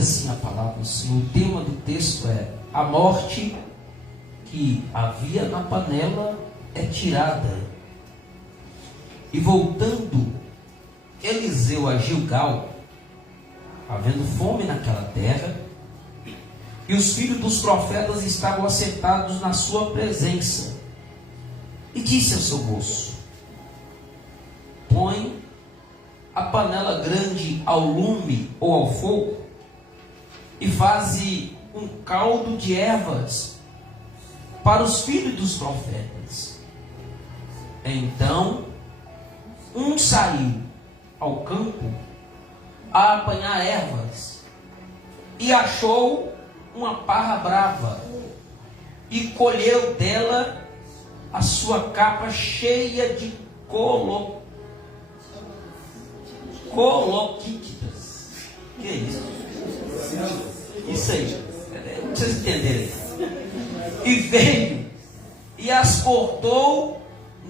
assim a palavra do Senhor. O tema do texto é: a morte que havia na panela é tirada. E voltando Eliseu a Gilgal, havendo fome naquela terra, e os filhos dos profetas estavam assentados na sua presença, e disse ao seu moço: põe a panela grande ao lume ou ao fogo, e faze um caldo de ervas para os filhos dos profetas. Então um saiu ao campo a apanhar ervas, e achou uma parra brava, e colheu dela a sua capa cheia de coloquítidas. Que é isso? Isso aí, não vocês entenderem. E veio e as cortou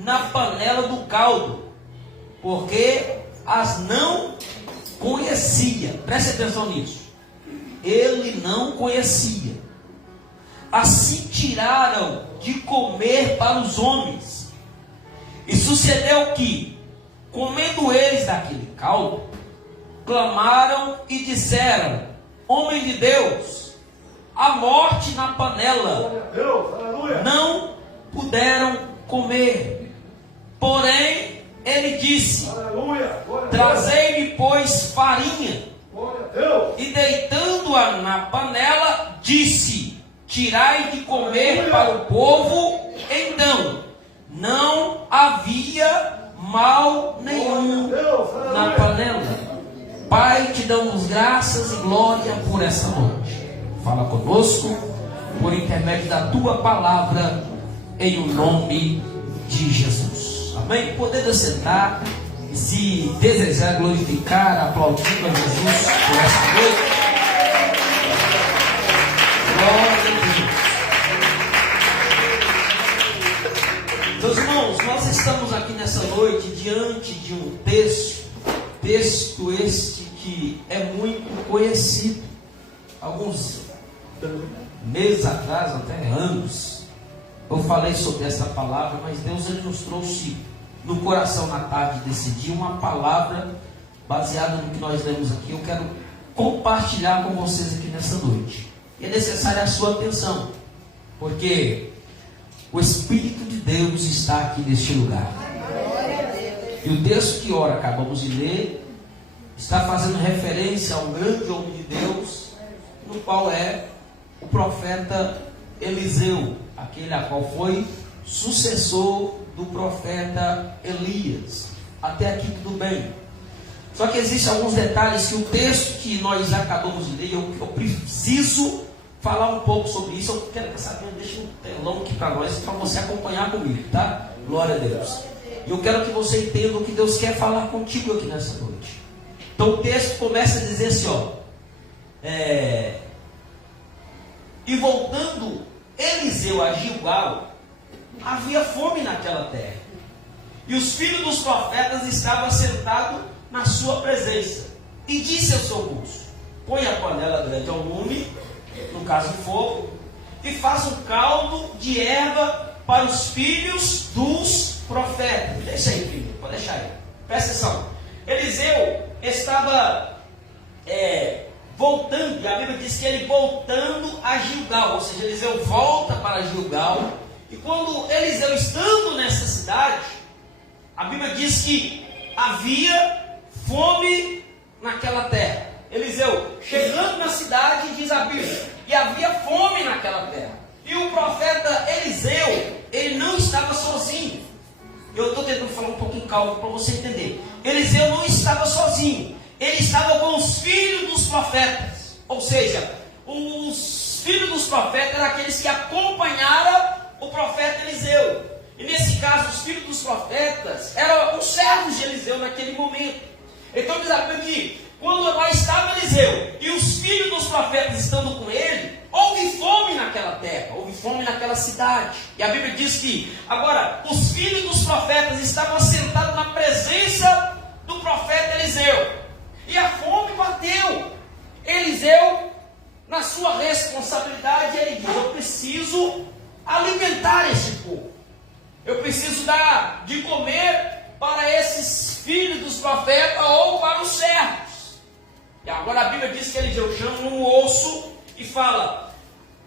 na panela do caldo, porque as não conhecia. Preste atenção nisso. Ele não conhecia. Assim tiraram de comer para os homens. E sucedeu que, comendo eles daquele caldo, clamaram e disseram: homem de Deus, a morte na panela. Não puderam comer. Porém ele disse: trazei-me, pois, farinha. E deitando-a na panela, disse: tirai de comer para o povo. Então não havia mal nenhum na panela. Pai, te damos graças e glória por essa noite. Fala conosco por intermédio da tua palavra, em o nome de Jesus. Amém? Podendo sentar, se desejar glorificar, aplaudindo a Jesus por essa noite. Glória a Deus. Meus irmãos, nós estamos aqui nessa noite diante de um texto este que é muito conhecido. Alguns meses atrás, até anos, eu falei sobre essa palavra, mas Deus ele nos trouxe no coração na tarde desse dia uma palavra baseada no que nós lemos aqui. Eu quero compartilhar com vocês aqui nessa noite. E é necessária a sua atenção, porque o Espírito de Deus está aqui neste lugar. E o texto que ora acabamos de ler está fazendo referência a um grande homem de Deus, no qual é o profeta Eliseu, aquele a qual foi sucessor do profeta Elias. Até aqui tudo bem. Só que existem alguns detalhes que o texto que nós acabamos de ler, eu preciso falar um pouco sobre isso. Eu quero que saber, deixa um telão aqui para nós, para você acompanhar comigo, tá? Glória a Deus. E eu quero que você entenda o que Deus quer falar contigo aqui nessa noite. Então o texto começa a dizer assim, ó. E voltando Eliseu a Gilgal, havia fome naquela terra, e os filhos dos profetas estavam sentados na sua presença. E disse ao seu moço: põe a panela grande ao lume, no caso fogo, e faz um caldo de erva para os filhos dos profetas. Deixa aí, filho, pode deixar aí. Presta atenção. Eliseu estava voltando, e a Bíblia diz que ele voltando a Gilgal, ou seja, Eliseu volta para Gilgal. E quando Eliseu estando nessa cidade, a Bíblia diz que havia fome naquela terra. Eliseu chegando na cidade, diz a Bíblia, e havia fome naquela terra. E o profeta Eliseu, ele não estava sozinho. Eu estou tentando falar um pouquinho calmo para você entender. Eliseu não estava sozinho. Ele estava com os filhos dos profetas. Ou seja, os filhos dos profetas eram aqueles que acompanharam o profeta Eliseu. E nesse caso, os filhos dos profetas eram os servos de Eliseu naquele momento. Então diz a Bíblia que quando lá estava Eliseu e os filhos dos profetas estando com ele, houve fome naquela terra, houve fome naquela cidade. E a Bíblia diz que agora os filhos dos profetas estavam sentados na presença do profeta Eliseu. E a fome bateu. Eliseu sua responsabilidade, ele diz: eu preciso alimentar esse povo. Eu preciso dar de comer para esses filhos dos profetas ou para os servos. E agora a Bíblia diz que Eliseu chama um moço e fala: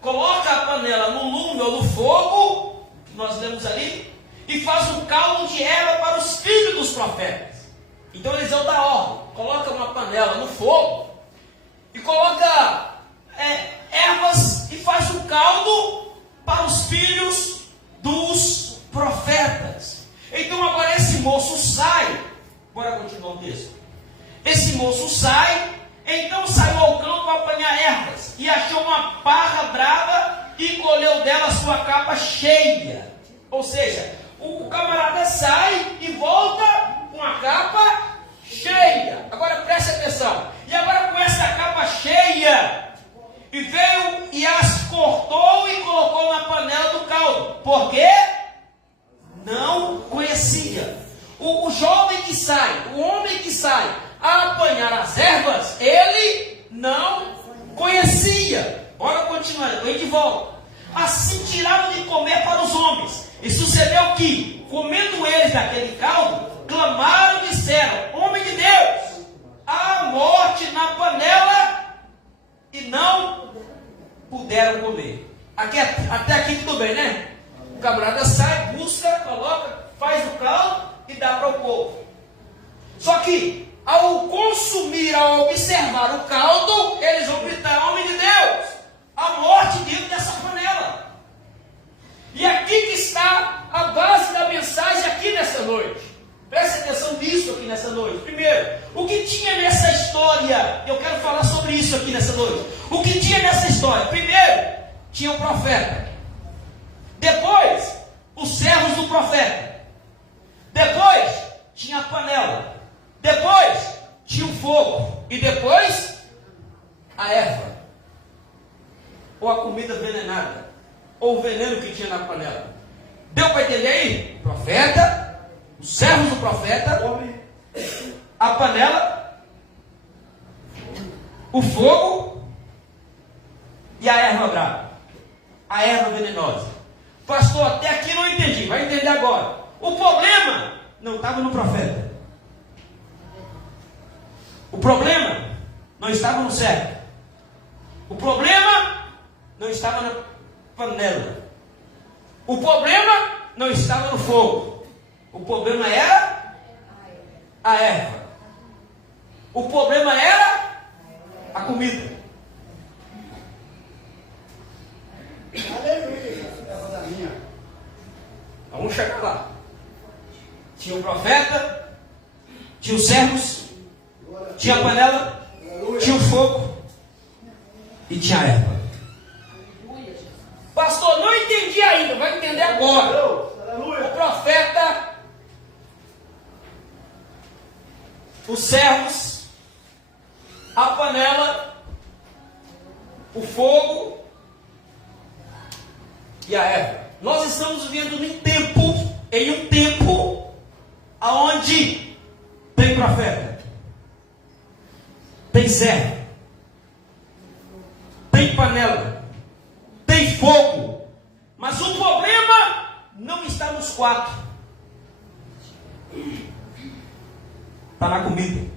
coloca a panela no lume ou no fogo, que nós lemos ali, e faz um caldo de erva para os filhos dos profetas. Então Eliseu dá ordem: coloca uma panela no fogo e coloca ervas e faz um caldo para os filhos dos profetas. Então agora esse moço sai. Bora continuar o texto. Esse moço sai, então saiu ao campo para apanhar ervas, e achou uma parra brava e colheu dela sua capa cheia. Ou seja, o camarada sai e volta com a capa cheia. Agora preste atenção. E agora com essa capa cheia, e veio e as cortou e colocou na panela do caldo. Por quê? Não conhecia. O jovem que sai, o homem que sai a apanhar as ervas, ele não conhecia. Bora continuar, depois de volta. Assim tiraram de comer para os homens. E sucedeu que, comendo eles daquele caldo, clamaram e disseram: homem de Deus, há morte na panela, e não puderam comer. Até aqui tudo bem, né? O camarada sai, busca, coloca, faz o caldo e dá para o povo. Só que, ao consumir, ao observar o caldo, eles optaram: homem de Deus, a morte dentro dessa panela. E aqui que está a base da mensagem aqui nessa noite. Preste atenção nisso aqui nessa noite. Primeiro, o que tinha nessa história? Eu quero falar sobre isso aqui nessa noite. O que tinha nessa história? Primeiro, tinha o profeta. Depois, os servos do profeta. Depois, tinha a panela. Depois, tinha o fogo. E depois, a erva. Ou a comida envenenada. Ou o veneno que tinha na panela. Deu para entender aí? Profeta, os servos do profeta, a panela, o fogo e a erva brava. A erva venenosa. Pastor, até aqui não entendi. Vai entender agora. O problema não estava no profeta. O problema não estava no servo. O problema não estava na panela. O problema não estava no fogo. O problema era a erva. O problema era a comida. Vamos chegar lá. Tinha o profeta, tinha os servos, tinha a panela, tinha o fogo e tinha a erva. Pastor, não entendi ainda, vai entender agora. O profeta, os servos, a panela, o fogo e a erva. Nós estamos vivendo em um tempo aonde tem profeta, tem servo, tem panela, tem fogo, mas o problema não está nos quatro, está na comida.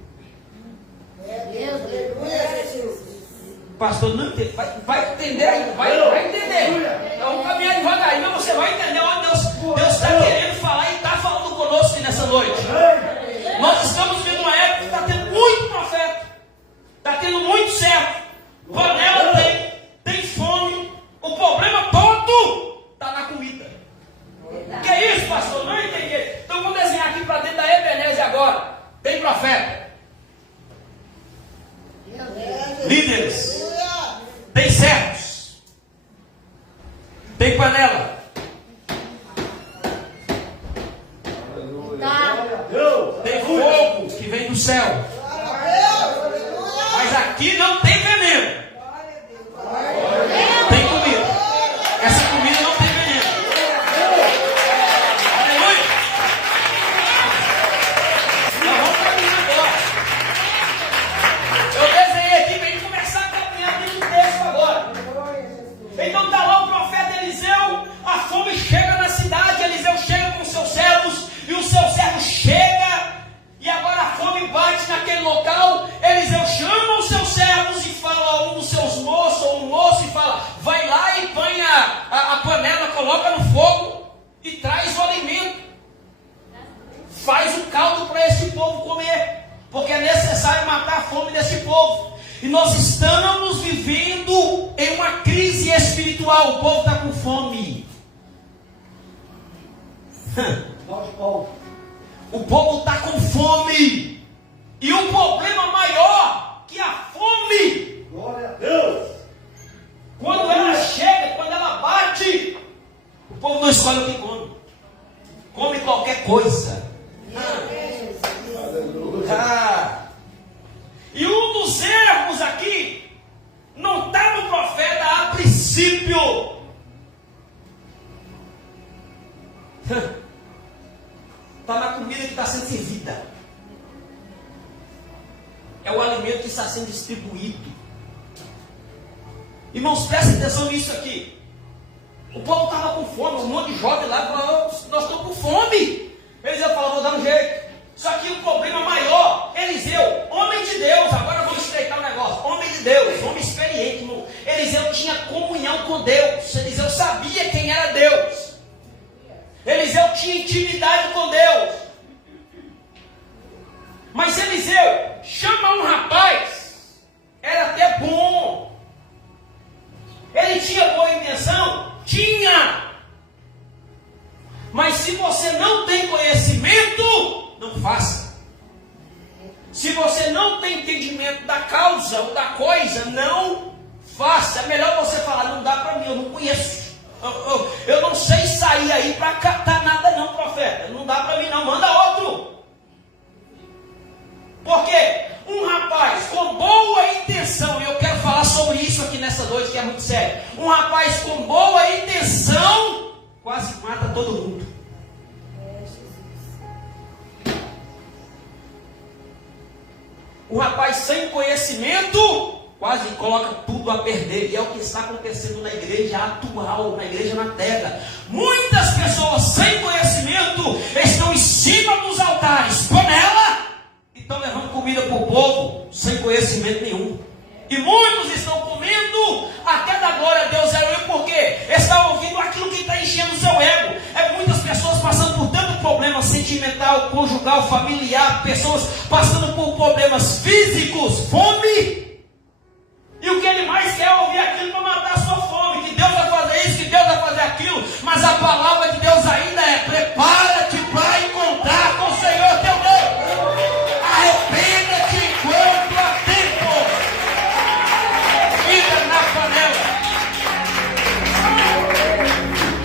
Pastor, não entende. Vai entender ainda, vai entender. Vamos caminhar devagarinho, mas você vai entender onde Deus está querendo falar e está falando conosco nessa noite. Nós estamos vivendo uma época que está tendo muito profeta, está tendo muito servo, panela tem fome, o problema todo está na comida. Que é isso, pastor? Não entendi. Então vamos desenhar aqui para dentro da Ebenezer agora. Tem profeta, líderes, tem servos, tem panela, tem fogo que vem do céu, mas aqui não tem veneno, tem comida. Essa comida não tem veneno. Aleluia. Nós vamos caminhar agora. Eu desenhei aqui para ele começar a caminhar dentro do texto agora. coloca no fogo e traz o alimento. Faz o caldo para este povo comer, porque é necessário matar a fome deste povo. E nós estamos vivendo em uma crise espiritual. O povo está com fome. O povo está com fome. E o problema maior que a fome, glória a Deus, quando ela chega, quando ela bate, o povo não escolhe o que come. Come qualquer coisa. E um dos erros aqui não está no profeta a princípio. Está na comida que está sendo servida. É o alimento que está sendo distribuído. Irmãos, prestem atenção nisso aqui. O povo estava com fome, um monte de jovem lá falando, nós estamos com fome. Eliseu falou, vou dar um jeito. Só que o problema maior, Eliseu, homem de Deus, agora vamos estreitar o negócio, homem de Deus, homem experiente, irmão. Eliseu tinha comunhão com Deus, Eliseu sabia quem era Deus, Eliseu tinha intimidade com Deus. Mas Eliseu chama um rapaz, era até bom, ele tinha boa intenção? Tinha. Mas se você não tem conhecimento, não faça. Se você não tem entendimento da causa ou da coisa, não faça. É melhor você falar, não dá para mim, eu não conheço. Eu não sei sair aí para catar nada não, profeta. Não dá para mim não, manda outro. Porque um rapaz com boa intenção, e eu quero falar sobre isso aqui nessa noite que é muito sério. Um rapaz com boa intenção quase mata todo mundo. O rapaz sem conhecimento quase coloca tudo a perder. E é o que está acontecendo na igreja atual, na igreja na terra. Muitas pessoas sem conhecimento estão em cima dos altares, panela, e estão levando comida para o povo sem conhecimento nenhum. E muitos estão comendo até da glória a Deus, porque estão ouvindo aquilo que está enchendo o seu ego. É muitas pessoas passando por tanto problema sentimental, conjugal, familiar, pessoas passando por problemas físicos, fome. E o que ele mais quer é ouvir aquilo para matar a sua fome, que Deus vai fazer isso, que Deus vai fazer aquilo. Mas a palavra de Deus ainda é: prepara-te para encontrar com o Senhor teu Deus. Arrependa-te enquanto há tempo. Fica na panela.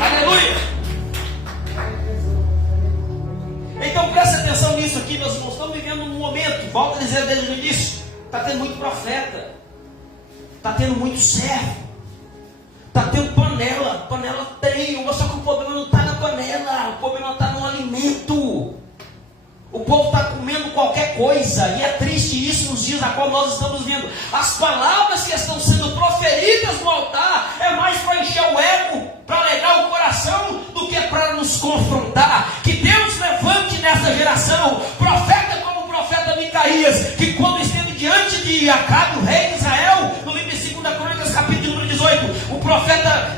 Aleluia. Então presta atenção nisso aqui, meus irmãos. Estamos vivendo um momento, volto a dizer desde o início, está tendo muito profeta, está tendo muito servo, está tendo panela tem, só que o problema não está na panela, o problema está no alimento. O povo está comendo qualquer coisa, e é triste isso nos dias na qual nós estamos vendo. As palavras que estão sendo proferidas no altar é mais para encher o ego, para alegrar o coração, do que para nos confrontar. Que Deus levante nessa geração profeta como o profeta Micaías, que quando esteve diante de Acabe, o rei de Israel, no livro de 2 Crônicas, capítulo número 18, o profeta,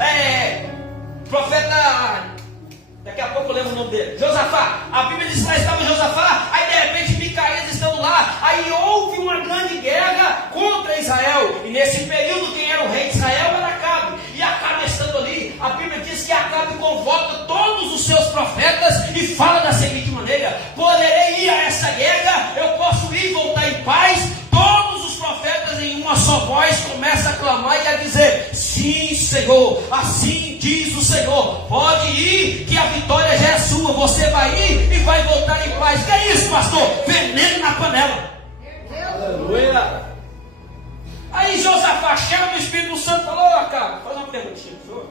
daqui a pouco eu lembro o nome dele, Josafá. A Bíblia diz que lá estava Josafá, aí de repente Micaías estando lá, aí houve uma grande guerra contra Israel, e nesse período quem era o rei de Israel era Acabe, e Acabe estando ali, a Bíblia diz que Acabe convoca todos os seus profetas e fala da seguinte maneira: poderei ir a essa guerra, eu posso ir e voltar em paz. Todos os profetas em uma só voz começam a clamar e a dizer: sim, Senhor, assim diz o Senhor, pode ir, que a vitória já é sua, você vai ir e vai voltar em paz. Que é isso, pastor? Veneno na panela. Aleluia. Aí Josafá chama o Espírito Santo e falou: ó, cara, faz uma perguntinha, por favor.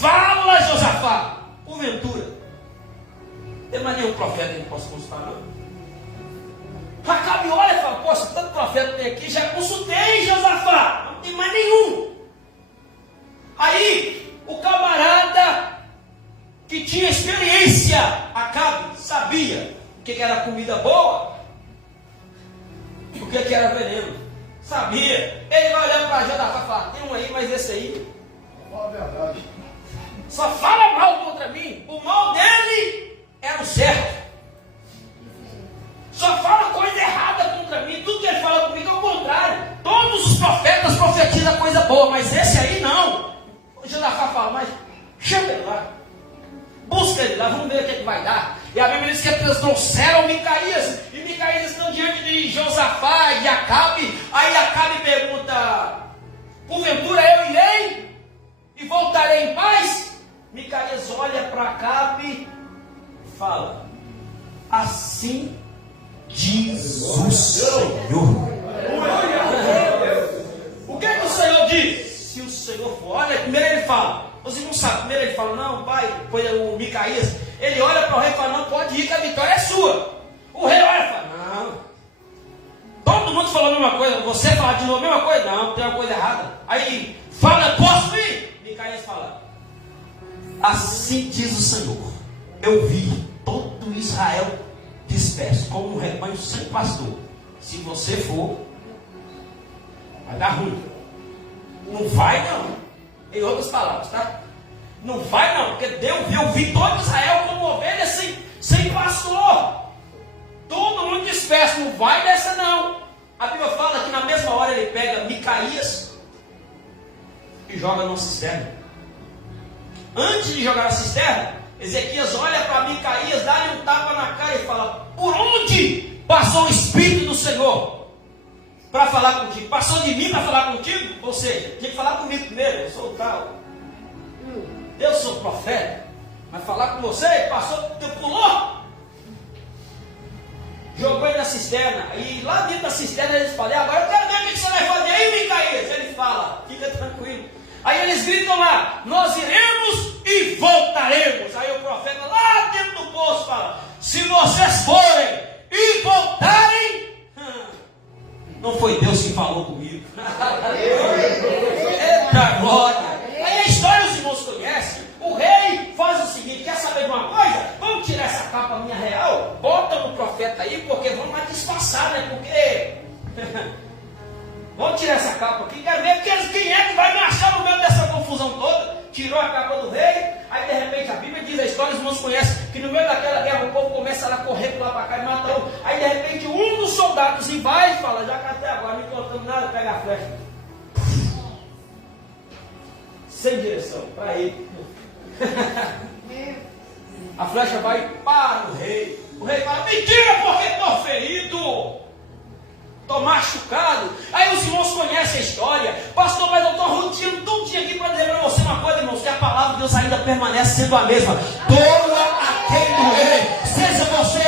Fala, Josafá, porventura tem mais nenhum profeta que eu possa consultar, não? Acabe olha e fala: poxa, tanto profeta tem aqui, já consultei Josafá, não tem mais nenhum. Aí o camarada que tinha experiência, Acabe, sabia o que era comida boa, o que era veneno, sabia. Ele vai olhar para Josafá e falar: tem um aí, mas esse aí, fala a verdade, só fala mal contra mim. O mal dele era o certo. Só fala coisa errada contra mim. Tudo que ele fala comigo é o contrário. Todos os profetas profetizam coisa boa, mas esse aí não. O Josafá fala, mas chama ele lá. Busca ele lá, vamos ver o que vai dar. E a Bíblia diz que eles trouxeram Micaías. E Micaías estão diante de Josafá e Acabe. Aí Acabe pergunta, porventura eu irei e voltarei em paz? Micaías olha para Acabe e fala, assim diz o Senhor. O que o Senhor diz? Se o Senhor for, olha, primeiro ele fala, você não sabe, primeiro ele fala, não, pai, foi o Micaías, ele olha para o rei e fala, não, pode ir que a vitória é sua. O rei olha e fala, não. Todo mundo falou a mesma coisa, você fala de novo a mesma coisa, não, tem uma coisa errada. Aí fala, posso ir? Micaías fala, assim diz o Senhor, eu vi todo Israel disperso, como um rebanho sem pastor. Se você for, vai dar ruim. Não vai não. Em outras palavras, tá? Não vai não, porque eu vi todo Israel como ovelha sem pastor. Todo mundo disperso, não vai dessa não. A Bíblia fala que na mesma hora ele pega Micaías e joga numa cisterna. Antes de jogar na cisterna, Ezequias olha para Micaías, dá-lhe um tapa na cara e fala, por onde passou o Espírito do Senhor para falar contigo? Passou de mim para falar contigo? Ou seja, tinha que falar comigo primeiro, eu sou o tal. Eu sou profeta, mas falar com você, passou, pulou, jogou ele na cisterna, e lá dentro da cisterna eles falam, agora eu quero ver o que você vai fazer aí, Micaías. Ele fala, fica tranquilo. Aí eles gritam lá, nós iremos e voltaremos. Aí o profeta lá dentro do poço fala, se vocês forem e voltarem, não foi Deus que falou comigo. Eita glória. Aí a história os irmãos conhecem. O rei faz o seguinte, quer saber de uma coisa? Vamos tirar essa capa minha real, bota no profeta aí, porque vamos mais disfarçar, né? Porque vamos tirar essa capa aqui, quer ver quem é que vai me achar no meio dessa confusão toda? Tirou a capa do rei, aí de repente a Bíblia diz a história, os irmãos conhecem, que no meio daquela guerra o povo começa a correr para lá para cá e mata um. Aí de repente um dos soldados vai e fala, já que até agora não encontramos nada, pega a flecha. Sem direção, para ele. A flecha vai para o rei. O rei fala, mentira, porque estou ferido. Estou machucado. Aí os irmãos conhecem a história. Pastor, mas eu estou rodeando tudinho aqui para dizer para você uma coisa, irmãos, que a palavra de Deus ainda permanece sendo a mesma. Doa a quem doer. Seja você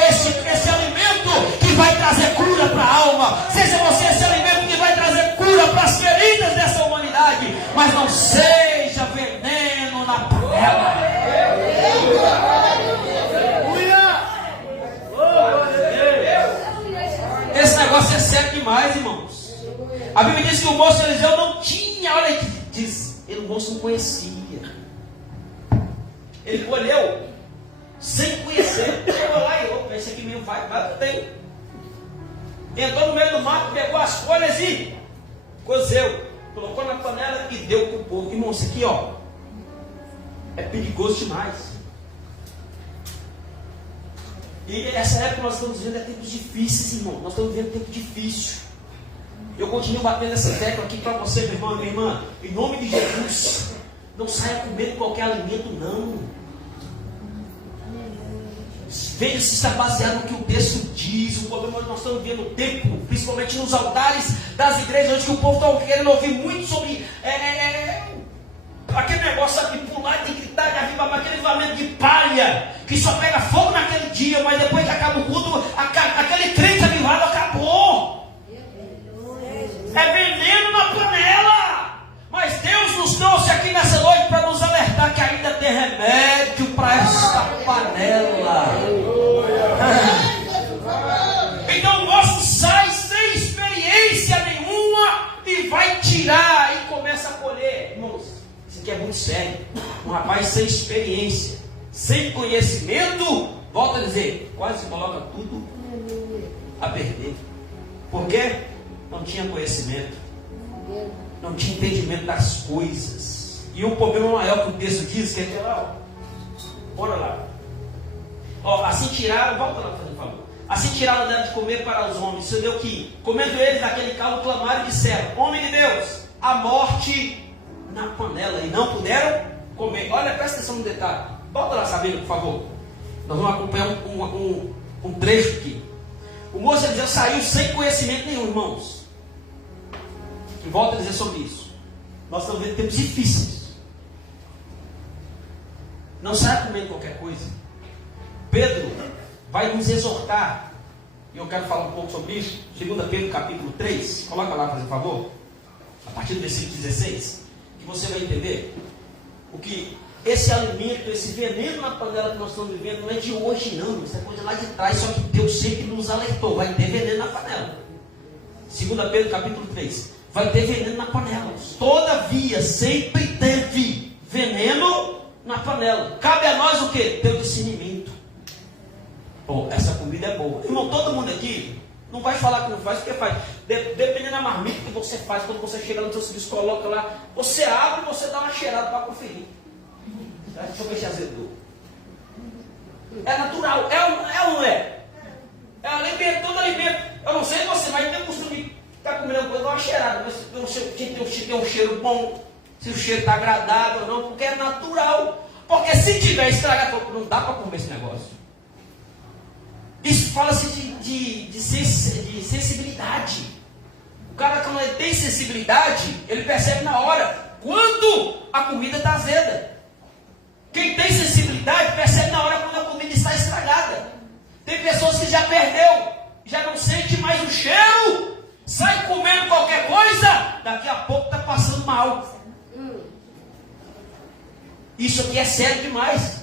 esse alimento que vai trazer cura para a alma. Seja você esse alimento que vai trazer cura para as feridas dessa humanidade. Mas não seja veneno na panela. Esse negócio é sério demais, irmãos. A Bíblia diz que o moço Eliseu não tinha, olha que diz, o moço não conhecia. Ele colheu sem conhecer. Chegou lá e opa, esse aqui mesmo vai tem. Entrou no meio do mato, pegou as folhas e cozeu, colocou na panela e deu para o povo. Irmão, isso aqui ó, é perigoso demais. E essa época nós estamos vivendo tempos difíceis, irmão. Nós estamos vivendo tempo difícil. Eu continuo batendo essa tecla aqui para você, meu irmão e minha irmã. Em nome de Jesus, não saia comendo qualquer alimento, não. Veja se está baseado no que o texto diz. O problema é que nós estamos vivendo o tempo, principalmente nos altares das igrejas, onde o povo está querendo ouvir muito sobre aquele negócio, sabe, de pular, de gritar, de avivar, aquele avivamento de palha, que só pega fogo naquele dia, mas depois que acaba o culto, aquele crente avivado acabou. É veneno na panela. Mas Deus nos trouxe aqui nessa noite para nos alertar que ainda tem remédio para esta panela. Então o moço sai sem experiência nenhuma e vai tirar e começa a colher. Irmãos, isso aqui é muito sério. Um rapaz sem experiência, sem conhecimento, volta a dizer, quase coloca tudo a perder. Por quê? Não tinha conhecimento, não tinha entendimento das coisas. E um problema maior que o texto diz, que é lá, bora lá. Ó, assim tiraram, volta lá, por favor. Assim tiraram dela de comer para os homens. Você deu que, comendo eles daquele calo, clamaram e disseram: homem de Deus, a morte na panela. E não puderam comer. Olha, presta atenção no detalhe. Volta lá, Sabino, por favor. Nós vamos acompanhar um trecho aqui. O moço diz: saiu sem conhecimento nenhum, irmãos. E volta a dizer sobre isso. Nós estamos vendo tempos difíceis. Não saia comendo qualquer coisa. Pedro vai nos exortar. E eu quero falar um pouco sobre isso. 2 Pedro capítulo 3. Coloca lá, por favor. A partir do versículo 16. Que você vai entender. O que esse alimento, esse veneno na panela que nós estamos vivendo não é de hoje não. Isso é coisa lá de trás. Só que Deus sempre nos alertou. Vai ter veneno na panela. 2 Pedro capítulo 3. Vai ter veneno na panela. Todavia, sempre teve veneno na panela. Cabe a nós o quê? Ter o discernimento. Bom, essa comida é boa. Irmão, todo mundo aqui não vai falar que não faz, porque faz. Dependendo da marmita que você faz, quando você chega no seu serviço, coloca lá, você abre e você dá uma cheirada para conferir. Deixa eu ver se azedou. É natural. É ou não é? É alimento, todo alimento. Eu não sei você, mas tem o costume de estar comendo alguma coisa, dá uma cheirada. Mas eu não sei se tem um cheiro bom, se o cheiro está agradável ou não, porque é natural. Porque se tiver estragado, não dá para comer esse negócio. Isso fala-se de sensibilidade. O cara, quando ele tem sensibilidade, ele percebe na hora quando a comida está azeda. Quem tem sensibilidade percebe na hora quando a comida está estragada. Tem pessoas que já perdeu, já não sente mais o cheiro, sai comendo qualquer coisa, daqui a pouco está passando mal. Isso aqui é sério demais.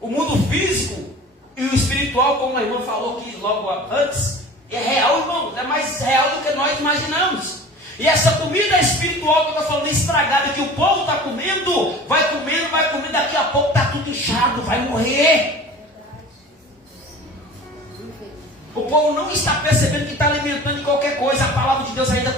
O mundo físico e o espiritual, como a irmã falou aqui logo antes, é real, irmão. É mais real do que nós imaginamos. E essa comida espiritual que eu estou falando, estragada, que o povo está comendo, vai comendo, daqui a pouco está tudo inchado, vai morrer. O povo não está percebendo que está alimentando de qualquer coisa. A palavra de Deus ainda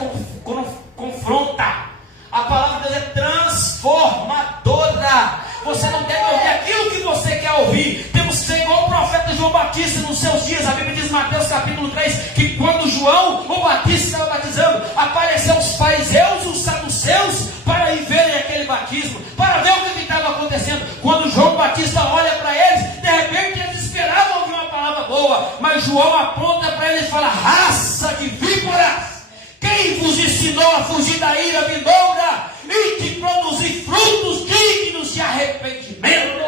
confronta. A palavra de Deus é transformadora. Você não deve ouvir aquilo que você quer ouvir. Temos que ser igual o profeta João Batista nos seus dias. A Bíblia diz em Mateus capítulo 3 que quando João, o Batista, estava batizando, apareceram os fariseus e os saduceus para ir verem aquele batismo, para ver o que estava acontecendo. Quando João Batista olha para eles, de repente eles esperavam ouvir uma palavra boa, mas João aponta para eles e fala: raça de víboras, quem vos ensinou a fugir da ira vindoura e de produzir frutos dignos de arrependimento?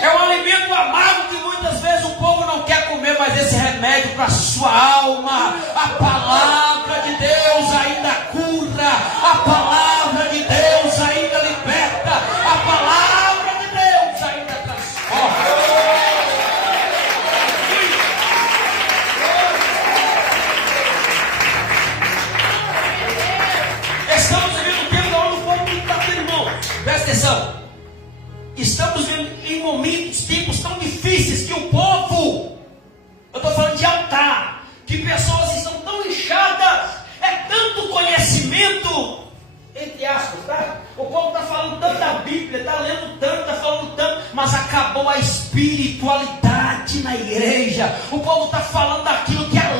É um alimento amargo que muitas vezes o povo não quer comer, mas esse remédio para a sua alma, a palavra de Deus ainda cura, a palavra de Deus ainda liberta, a palavra de Deus ainda transforma. Estamos vivendo um tempo onde o povo está tendo, irmão. Presta atenção. Estamos vivendo em momentos, tempos tão difíceis que o povo, eu estou falando de altar, que pessoas estão tão inchadas, é tanto conhecimento, entre aspas, tá? O povo está falando tanto da Bíblia, está lendo tanto, está falando tanto, mas acabou a espiritualidade na igreja. O povo está falando daquilo que é a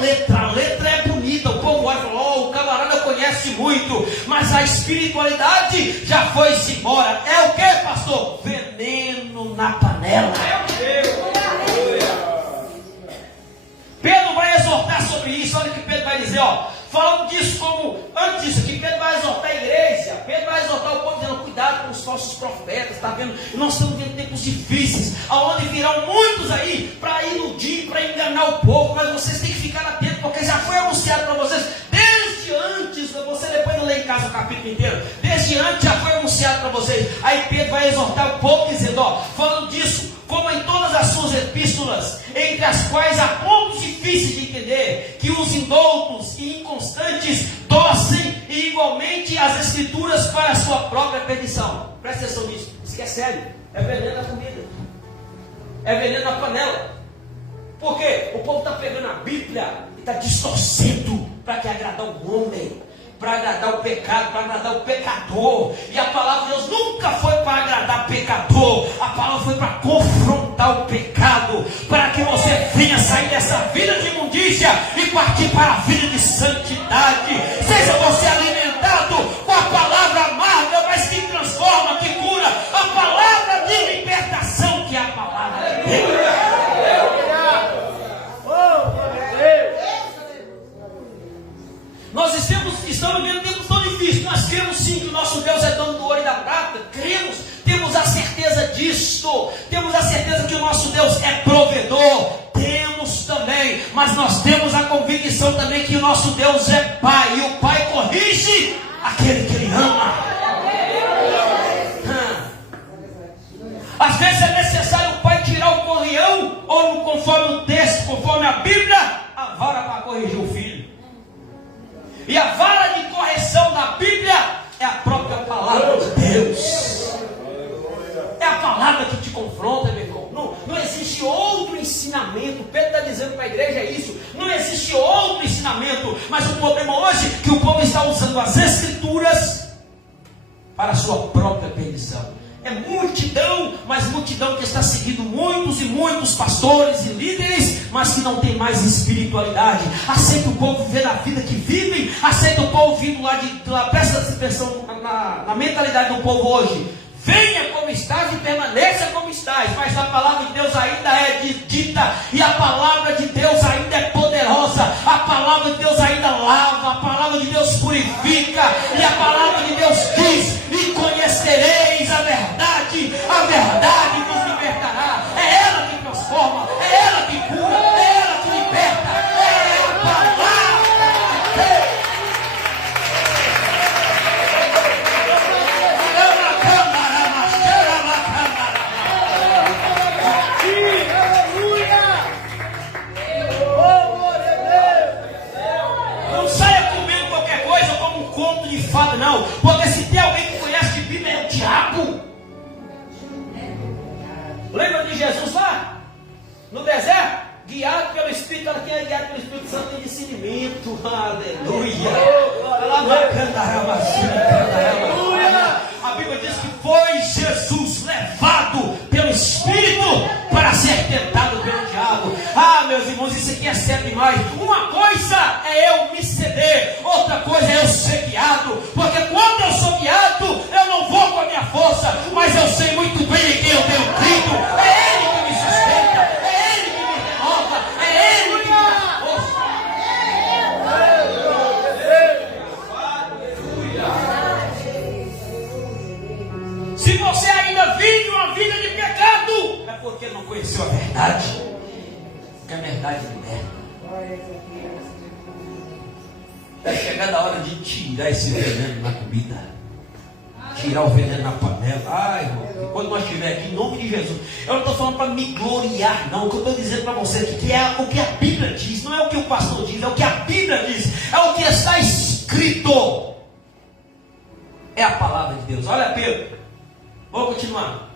letra é bonita, o povo vai falar: oh, o camarada conhece muito, mas a espiritualidade já foi-se embora. É o que, pastor? Veneno na panela. Pedro vai exortar sobre isso. Olha o que Pedro vai dizer, ó. Falando disso, como antes disso aqui, Pedro vai exortar a igreja, Pedro vai exortar o povo, dizendo: cuidado com os falsos profetas, está vendo? Nós estamos vendo tempos difíceis, aonde virão muitos aí para iludir, para enganar o povo, mas vocês têm que ficar atentos, porque já foi anunciado para vocês desde antes. Você depois não lê em casa o capítulo inteiro, desde antes já foi anunciado para vocês. Aí Pedro vai exortar o povo dizendo, ó, falando disso, como em todas as suas epístolas, entre as quais há pontos difíceis de entender, que os indoutos e inconstantes torcem e igualmente as escrituras para a sua própria perdição. Presta atenção nisso, isso que é sério, é veneno na comida, é veneno na panela. Por quê? O povo está pegando a Bíblia e está distorcendo para que agradar o homem, para agradar o pecado, para agradar o pecador. E a palavra de Deus nunca foi para agradar o pecador. A palavra foi para confrontar o pecado, para que você venha sair dessa vida de imundícia e partir para a vida de santidade. Seja você alimentado com a palavra amarga, mas que transforma, que cura, a palavra de libertação, que é a palavra de Deus. Nós estamos vivendo tempos tão difíceis. Nós cremos sim que o nosso Deus é dono do ouro e da prata. Cremos, temos a certeza disto. Temos a certeza que o nosso Deus é provedor. Temos também, mas nós temos a convicção também que o nosso Deus é Pai. E o Pai corrige aquele que Ele ama. Às vezes é necessário o Pai tirar o correão, ou conforme o texto, conforme a Bíblia, a vara para corrigir o filho. E a vara de correção da Bíblia é a própria palavra de Deus. É a palavra que te confronta, meu irmão. Não existe outro ensinamento. Pedro está dizendo para a igreja isso. Não existe outro ensinamento. Mas o problema hoje é que o povo está usando as Escrituras para a sua própria perdição. É multidão, mas multidão que está seguindo muitos e muitos pastores e líderes, mas que não tem mais espiritualidade. Aceita o povo viver a vida que vivem, aceita o povo vindo lá presta atenção na mentalidade do povo hoje. Venha como estás e permaneça como estás, mas a palavra de Deus ainda é dita, e a palavra de Deus ainda é poderosa, a palavra de Deus ainda lava, a palavra de Deus purifica, e a palavra de Deus diz: e conhecereis a verdade vos libertará. É ela que transforma, é ela que cura, é ela que liberta, é a palavra de Deus. Não, porque se tem alguém que conhece de Bíblia é o diabo. Lembra de Jesus lá no deserto, guiado pelo Espírito? Quem é guiado pelo Espírito Santo tem discernimento. Aleluia. A Bíblia diz que foi Jesus levado pelo Espírito para ser tentado pelo diabo. Meus irmãos, isso aqui é sério demais. Uma coisa é eu me ceder, outra coisa é eu ser guiado. Porque quando eu sou guiado, eu não vou com a minha força, mas eu sei muito bem em quem eu tenho crido. É Ele que me sustenta, é Ele que me renova, é Ele que me dá força. Se você ainda vive uma vida de pecado, é porque não conheceu a verdade. Que a verdade liberta. Está chegando a hora de tirar esse veneno na comida, tirar o veneno na panela. Ai, irmão, quando nós estivermos aqui, em nome de Jesus, eu não estou falando para me gloriar, não. O que eu estou dizendo para você aqui, que é o que a Bíblia diz, não é o que o pastor diz, é o que a Bíblia diz, é o que está escrito. É a palavra de Deus. Olha, Pedro, vamos continuar.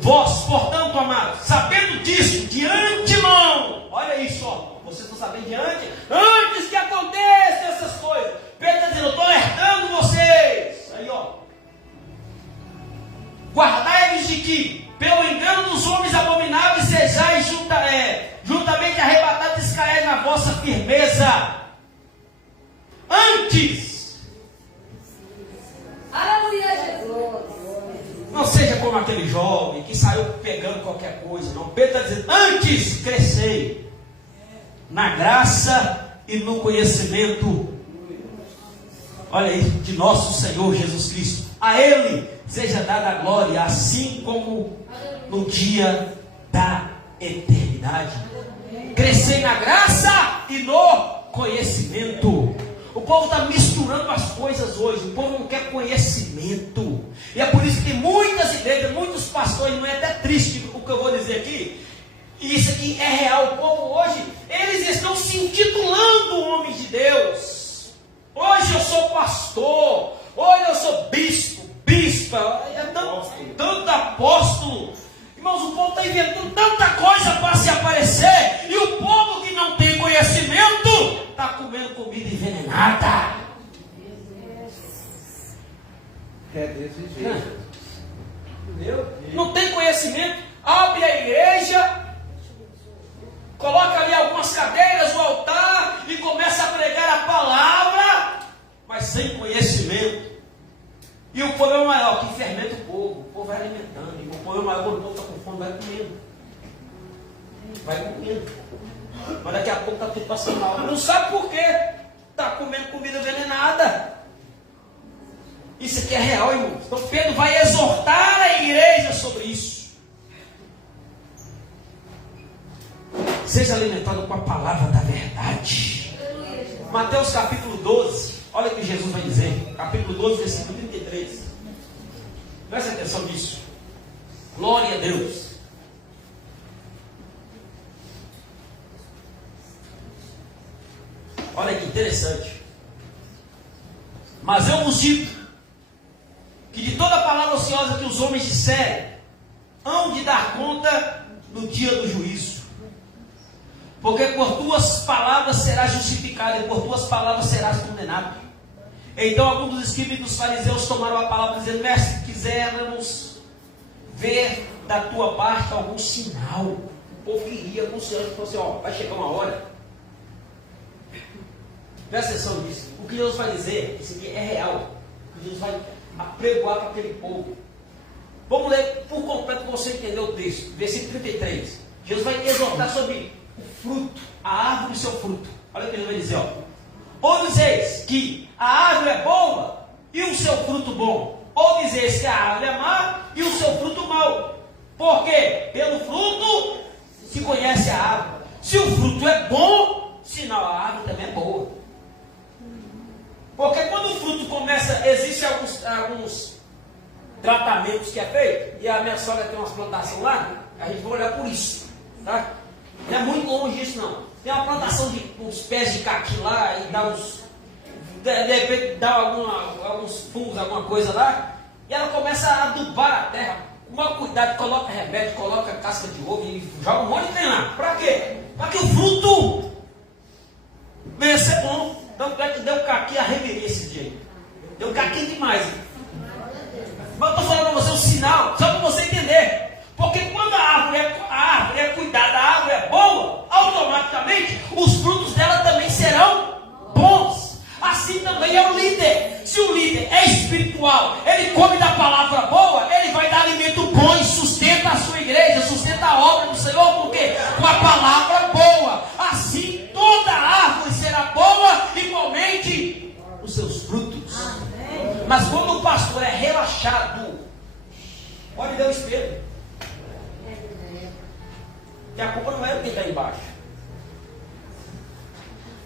Vós, portanto, amados, sabendo disso de antemão, olha isso, ó, vocês estão sabendo antes que aconteçam essas coisas. Pedro está dizendo: eu estou alertando vocês. Aí, ó, guardai-vos de que, pelo engano dos homens abomináveis, sejais juntamente arrebatados e descaiais na vossa firmeza. Antes, aleluia, Jesus. Não seja como aquele jovem que saiu pegando qualquer coisa, não. Pedro está dizendo: antes crescei na graça e no conhecimento, olha aí, de nosso Senhor Jesus Cristo. A Ele seja dada a glória, assim como no dia da eternidade. Crescei na graça e no conhecimento. O povo está misturando as coisas hoje. O povo não quer conhecimento. E é por isso que tem muitas igrejas, muitos pastores, não é até triste o que eu vou dizer aqui. E isso aqui é real. O povo hoje, eles estão se intitulando homens de Deus. Hoje eu sou pastor. Hoje eu sou bispa. É tanto apóstolo. Irmãos, o povo está inventando tanta coisa para se aparecer. E o povo que não tem conhecimento está comendo comida envenenada. É desse jeito. Meu Deus. Não tem conhecimento, abre a igreja, coloca ali algumas cadeiras, o altar e começa a pregar a palavra, mas sem conhecimento. E o problema maior, que fermenta o povo vai alimentando. E o problema maior, quando o povo está com fome, vai comendo. Vai comendo. Mas daqui a pouco está tudo passando mal. Não sabe por quê. Está comendo comida envenenada. Isso aqui é real, irmãos. Então Pedro vai exortar a igreja sobre isso. Seja alimentado com a palavra da verdade. Mateus capítulo 12. Olha o que Jesus vai dizer. Capítulo 12, versículo 33. Presta atenção nisso. Glória a Deus. Olha que interessante. Mas eu vos digo que de toda palavra ociosa que os homens disserem, hão de dar conta no dia do juízo. Porque por tuas palavras serás justificado e por tuas palavras serás condenado. Então alguns dos escribas e dos fariseus tomaram a palavra dizendo: Mestre, quiséramos ver da tua parte algum sinal. O povo queria, algum sinal, que fosse, ó, vai chegar uma hora. Presta atenção nisso. O que Deus vai dizer, isso aqui é real. O que Deus vai apregoar para aquele povo. Vamos ler por completo para você entender o texto. Versículo 33. Jesus vai exortar sobre o fruto, a árvore e seu fruto. Olha o que ele vai dizer, ó. Ou dizeis que a árvore é boa e o seu fruto bom. Ou dizeis que a árvore é má e o seu fruto mau. Por quê? Pelo fruto se conhece a árvore. Se o fruto é bom, sinal a árvore também é boa. Porque quando o fruto começa, existem alguns tratamentos que é feito. E a minha sogra tem umas plantações lá, a gente vai olhar por isso. Tá? Não é muito longe isso não. Tem uma plantação de uns pés de caqui lá e dá uns. De repente dá alguns fungos, alguma coisa lá. E ela começa a adubar a terra. Com maior cuidado, coloca remédio, coloca casca de ovo e joga um monte de trem lá. Para quê? Para que o fruto venha a ser bom. Tanto é que deu caqui a reveria esse dia aí. Deu caqui demais. Hein? Mas eu estou falando para você um sinal, só para você entender. Porque quando a árvore é cuidada, a árvore é boa, automaticamente os frutos dela também serão bons. Assim também é o líder. Se o líder é espiritual, ele come da palavra boa, ele vai dar alimento bom e sustenta a sua igreja, sustenta a obra do Senhor, porque com a palavra boa, assim toda árvore será boa, igualmente os seus frutos. Mas quando o pastor é relaxado, pode ver o espelho. Que a culpa não é quem está embaixo.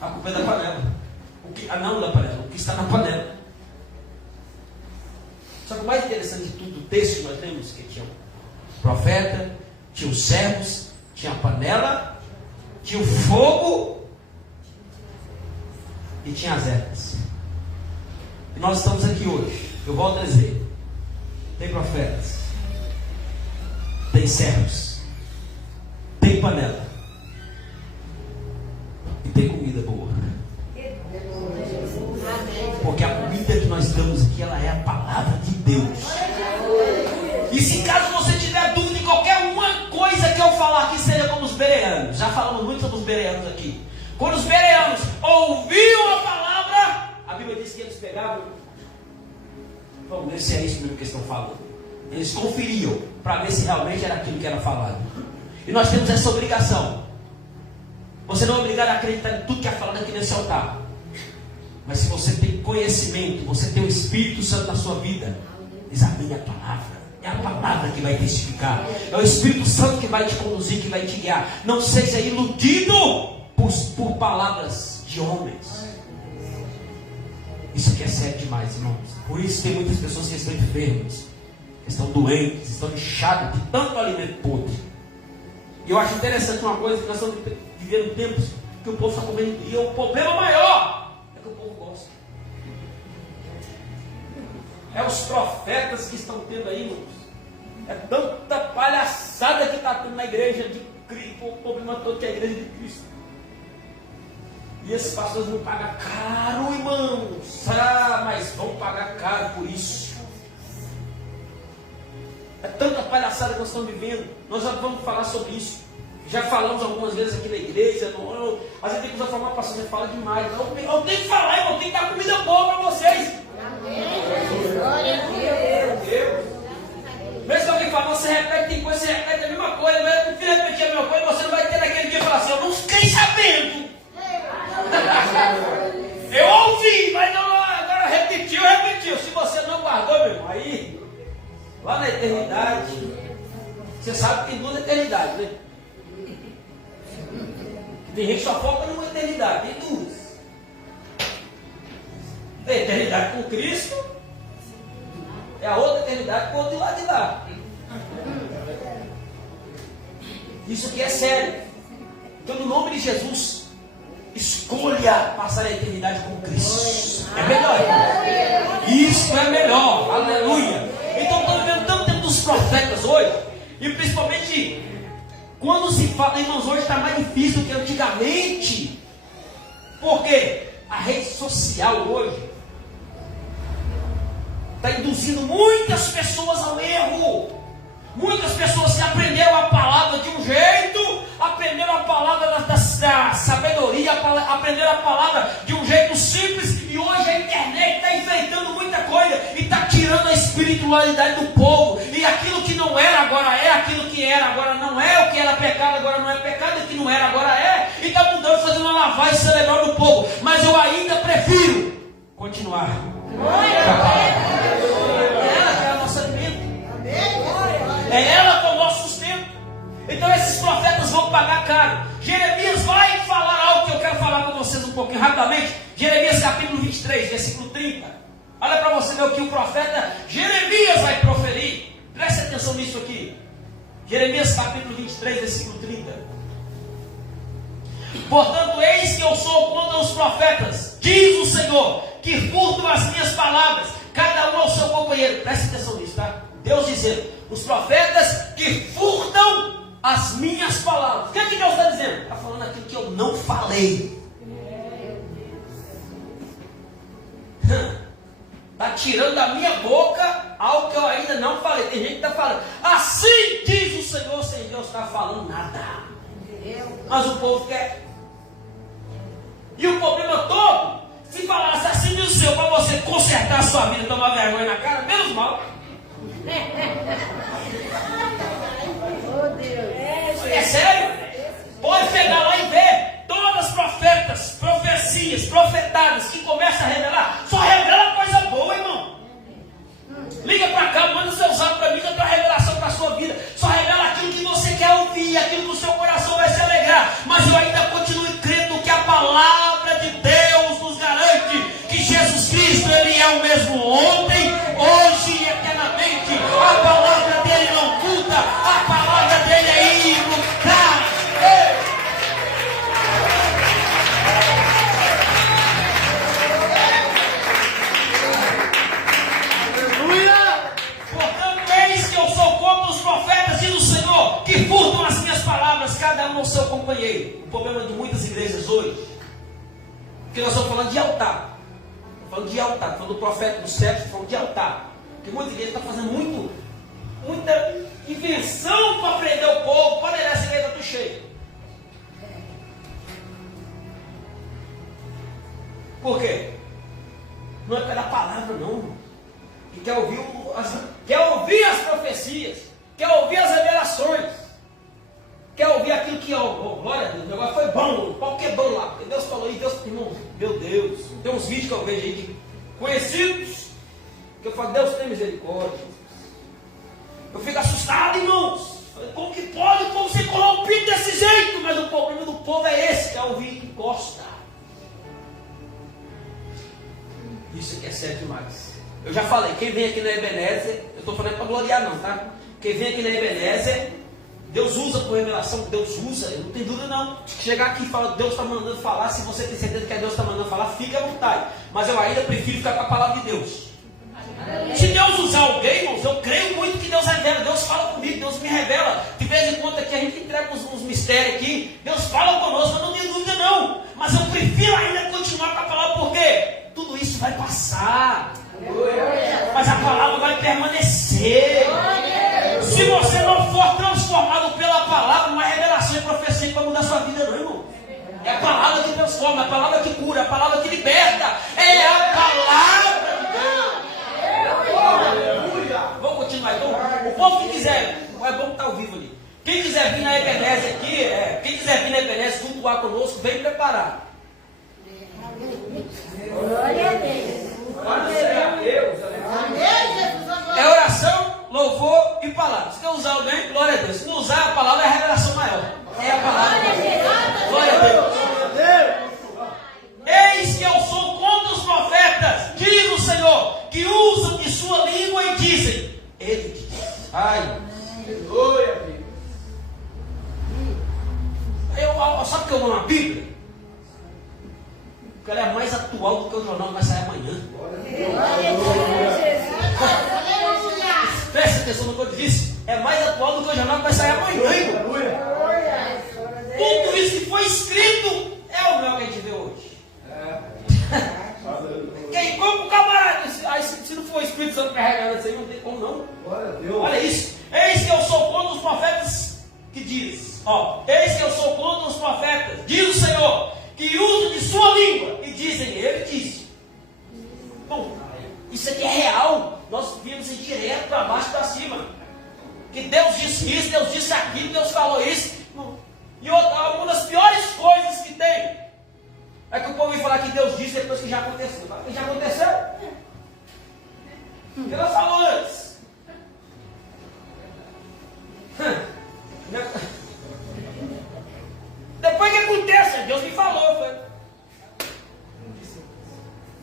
A culpa é da panela. Não da panela, o que está na panela. Só que o mais interessante de tudo, o texto que nós lemos, que tinha o profeta, tinha os servos, tinha a panela, tinha o fogo e tinha as ervas. E nós estamos aqui hoje. Eu volto a dizer: tem profetas, tem servos, tem panela e tem comida boa. Porque a comida que nós damos aqui, ela é a palavra de Deus. E se caso você tiver dúvida de qualquer uma coisa que eu falar aqui, seja como os bereanos. Já falamos muito sobre os bereanos aqui. Quando os bereanos ouviam a palavra, a Bíblia diz que eles pegavam. Vamos ver se é isso mesmo que eles estão falando. Eles conferiam para ver se realmente era aquilo que era falado. E nós temos essa obrigação. Você não é obrigado a acreditar em tudo que é falado aqui nesse altar. Mas se você tem conhecimento, você tem o Espírito Santo na sua vida, examine a palavra. É a palavra que vai testificar. É o Espírito Santo que vai te conduzir, que vai te guiar. Não seja iludido por palavras de homens. Isso aqui é sério demais, irmãos. Por isso tem muitas pessoas que estão enfermas, que estão doentes, estão inchadas de tanto alimento podre. E eu acho interessante uma coisa, que nós estamos vivendo tempos que o povo está comendo. E o problema maior é que o povo gosta. É os profetas que estão tendo aí, irmãos. É tanta palhaçada que está tendo na igreja de Cristo. O problema todo que é a igreja de Cristo. E esses pastores vão pagar caro, irmãos. Ah, mas vão pagar caro por isso. desgraçada que nós estamos vivendo. Nós já vamos falar sobre isso. Já falamos algumas vezes aqui na igreja. Às vezes tem que usar forma passada, você fala demais. Eu tenho que falar, irmão, tem que dar comida boa para vocês. Glória a Deus. Mesmo que alguém fala, você repete, tem coisa, você repete a mesma coisa, mas eu prefiro repetir a mesma coisa, você não vai ter naquele dia e falar assim, eu não fiquei sabendo. Eu ouvi, mas não, agora repetiu. Se você não guardou, meu irmão, aí, lá na eternidade, você sabe que tem duas eternidades, né? Tem gente que só foca numa eternidade, tem duas. Tem a eternidade com Cristo, é a outra eternidade com o outro lado de lá. Isso aqui é sério. Então, no nome de Jesus, escolha passar a eternidade com Cristo. É melhor. Isso é melhor. Aleluia. Então, estamos vendo tanto tempo dos profetas hoje, e principalmente quando se fala, irmãos, hoje está mais difícil do que antigamente. Por quê? A rede social hoje está induzindo muitas pessoas ao erro. Muitas pessoas que aprenderam a palavra de um jeito, aprenderam a palavra da sabedoria, aprenderam a palavra de um jeito simples, e hoje a internet está enfeitando muita coisa e está tirando a espiritualidade do povo. E aquilo que não era agora é, aquilo que era agora não é, o que era pecado agora não é pecado, o que não era agora é, e está mudando, fazendo uma lavagem cerebral do povo. Mas eu ainda prefiro continuar com a palavra. Ela que é a nossa alimento. É ela que é o nosso sustento. Então esses profetas vão pagar caro. Jeremias vai falar algo que eu quero falar com vocês um pouquinho rapidamente. Jeremias capítulo 23, versículo 30. Olha para você ver o que o profeta Jeremias vai proferir. Preste atenção nisso aqui. Jeremias capítulo 23, versículo 30. Portanto, eis que eu sou contra os profetas, diz o Senhor, que furtam as minhas palavras, cada um ao seu companheiro. Preste atenção nisso, tá? Deus dizendo, os profetas que furtam as minhas palavras. O que é que Deus está dizendo? Está falando aquilo que eu não falei. Está tirando da minha boca algo que eu ainda não falei. Tem gente que está falando, assim diz o Senhor, sem Deus estar falando nada. Mas o povo quer. E o problema todo, se falasse assim diz o Senhor, para você consertar a sua vida, tomar vergonha na cara, menos mal. É sério? Pode pegar lá e ver todas as profetas, profecias, profetadas que começam a revelar, só revela coisa boa, irmão. Liga para cá, manda o seu zap para mim, que eu tenho uma revelação para a sua vida. Só revela aquilo que você quer ouvir, aquilo que o seu coração vai se alegrar. Mas eu ainda continuo crendo que a palavra de Deus nos garante que Jesus Cristo, Ele é o mesmo ontem, hoje e eternamente. A palavra dele não muda, a palavra dele é imutável. Portanto, eis que eu sou como os profetas, diz o Senhor, que furtam as minhas palavras, cada um ao seu companheiro. O problema de muitas igrejas hoje, porque nós estamos falando de altar. Falando de altar, falando do profeta do século, falando de altar. Porque muita igreja está fazendo muita invenção para prender o povo, para olhar essa igreja do cheio. Por quê? Não é pela palavra, não. Que quer ouvir as profecias, quer ouvir as revelações, quer ouvir aquilo que, glória a Deus, o negócio foi bom, o pau quebrou lá, porque Deus falou aí, Deus, irmão, meu Deus, tem uns vídeos que eu vejo aí de conhecidos, que eu falo, Deus tem misericórdia. Eu fico assustado, irmãos. Como que pode o povo ser corrompido desse jeito? Mas o problema do povo é esse, quer ouvir que gosta. Isso aqui é sério demais. Eu já falei, quem vem aqui na Ebenezer, eu estou falando para gloriar não, tá? Quem vem aqui na Ebenezer, Deus usa por revelação, Deus usa, eu não tenho dúvida não. Chegar aqui e falar, Deus está mandando falar, se você tem certeza que é Deus está mandando falar, fique à vontade. Mas eu ainda prefiro ficar com a palavra de Deus. Se Deus usar alguém, irmãos, eu creio muito que Deus revela, Deus fala comigo, Deus me revela. De vez em quando aqui a gente entrega uns mistérios aqui, Deus fala conosco, eu não tenho dúvida não. Mas eu prefiro ainda continuar com a palavra, porque tudo isso vai passar. Mas a palavra vai permanecer. Se Se você não for transformado pela palavra, não é revelação e profecia que vai mudar a sua vida, não, irmão. É a palavra que transforma, é a palavra que cura, é a palavra que liberta. É a palavra de Deus. Vamos continuar. Então, o povo que quiser, é bom estar ao vivo ali. Quem quiser vir na Ebenezer aqui, quem quiser vir na Ebenezer cultuar conosco, vem preparar. Glória a Deus. É oração, louvor e palavra. Se não usar alguém, glória a Deus. Se não usar a palavra, é a revelação maior. É a palavra. Glória a Deus. Eis que eu sou contra os profetas, diz o Senhor, que usam de sua língua e dizem. Ele diz. Ai. Sabe que eu amo a Bíblia? Porque ela é mais atual do que o jornal que vai sair amanhã. Presta atenção no que eu disse. É mais atual do que o jornal que vai sair amanhã. Tudo isso que foi escrito é o meu que a gente vê hoje. Quem como camarada? Se não for o Espírito Santo carregado isso aí, não tem como não. Olha isso. Eis que eu sou contra os profetas que diz. Eis que eu sou contra os profetas, diz o Senhor, que usam de sua língua e dizem, ele disse. Bom, isso aqui é real. Nós vimos isso direto para baixo e para cima. Que Deus disse isso, Deus disse aquilo, Deus falou isso. E uma das piores coisas que tem é que o povo vem falar que Deus disse depois que já aconteceu. Já aconteceu? Porque Deus falou antes. Depois que acontece, Deus me falou.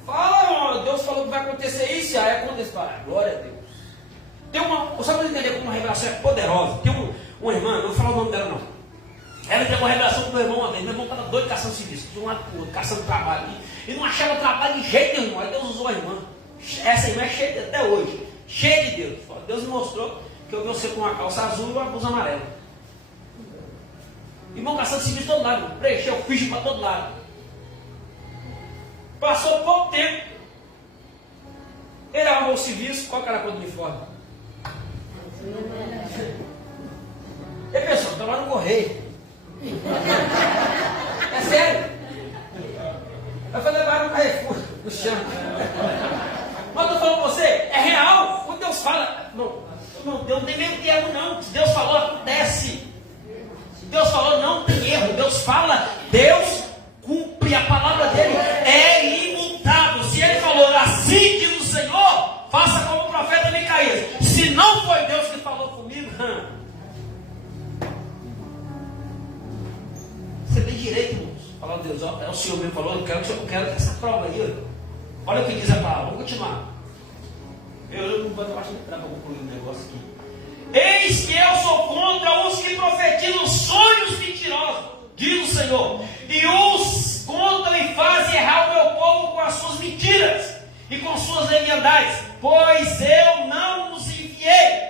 Fala, Deus falou que vai acontecer isso, aí acontece. Glória a Deus. Tem só para entender como uma revelação é poderosa. Tem uma irmã, não vou falar o nome dela não. Ela teve uma revelação com o meu irmão uma vez. Meu irmão estava doido caçando serviço, de um lado para o outro, caçando trabalho. E não achava trabalho de jeito nenhum. Aí Deus usou a irmã. Essa irmã é cheia até hoje. Cheia de Deus. Deus me mostrou que eu vi você com uma calça azul e uma blusa amarela. Irmão caçando serviço de todo lado. Preencheu o ficho para todo lado. Passou pouco tempo. Ele arrumou o serviço. Qual que era a cor do uniforme? Ele pensou, estava no correio. É sério? Eu falei, vai no Carrefour, no chão. Mas eu estou falando com você, é real. Quando Deus fala, não, Deus não tem medo de erro, não. Se Deus falou, acontece. Se Deus falou, não tem erro. Deus fala, Deus cumpre a palavra dele. É imutável. Se ele falou assim, diz o Senhor, faça como o profeta Micaías. Se não foi Deus que falou comigo, você tem direito, irmãos. Falar, Deus, é o Senhor mesmo falou, eu quero essa prova aí. Olha o que diz a palavra, vamos continuar. Eu não vou entrar para concluir o negócio aqui. Eis que eu sou contra os que profetizam sonhos mentirosos, diz o Senhor, e os contam e fazem errar o meu povo com as suas mentiras e com suas leviandades, pois eu não os enviei,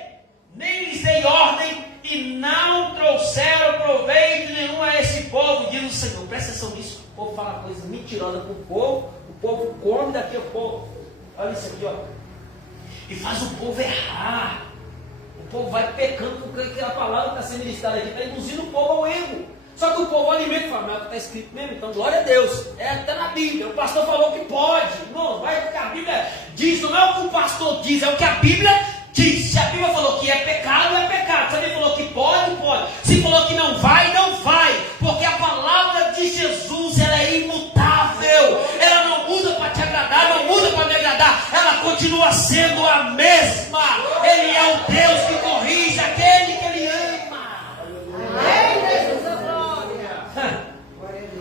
nem lhes dei ordem, e não trouxeram proveito nenhum a esse povo, diz o Senhor. Presta atenção nisso. O povo fala coisa mentirosa para o povo come daqui a pouco. Olha isso aqui, e faz o povo errar. O povo vai pecando porque aquela palavra está sendo listada aqui, está induzindo o povo ao erro. Só que o povo alimenta e fala, mas está escrito mesmo, então glória a Deus. Está na Bíblia, o pastor falou que pode. Não, vai porque a Bíblia diz, não é o que o pastor diz, é o que a Bíblia diz. Se a Bíblia falou que é pecado, é pecado. Se a Bíblia falou que pode, pode. Se falou que não vai, não vai. Porque a palavra de Jesus, ela é imutável. Ela não muda para te agradar, não muda para me agradar. Ela continua sendo a mesma. Ele é o Deus que corrige aquele que Ele ama.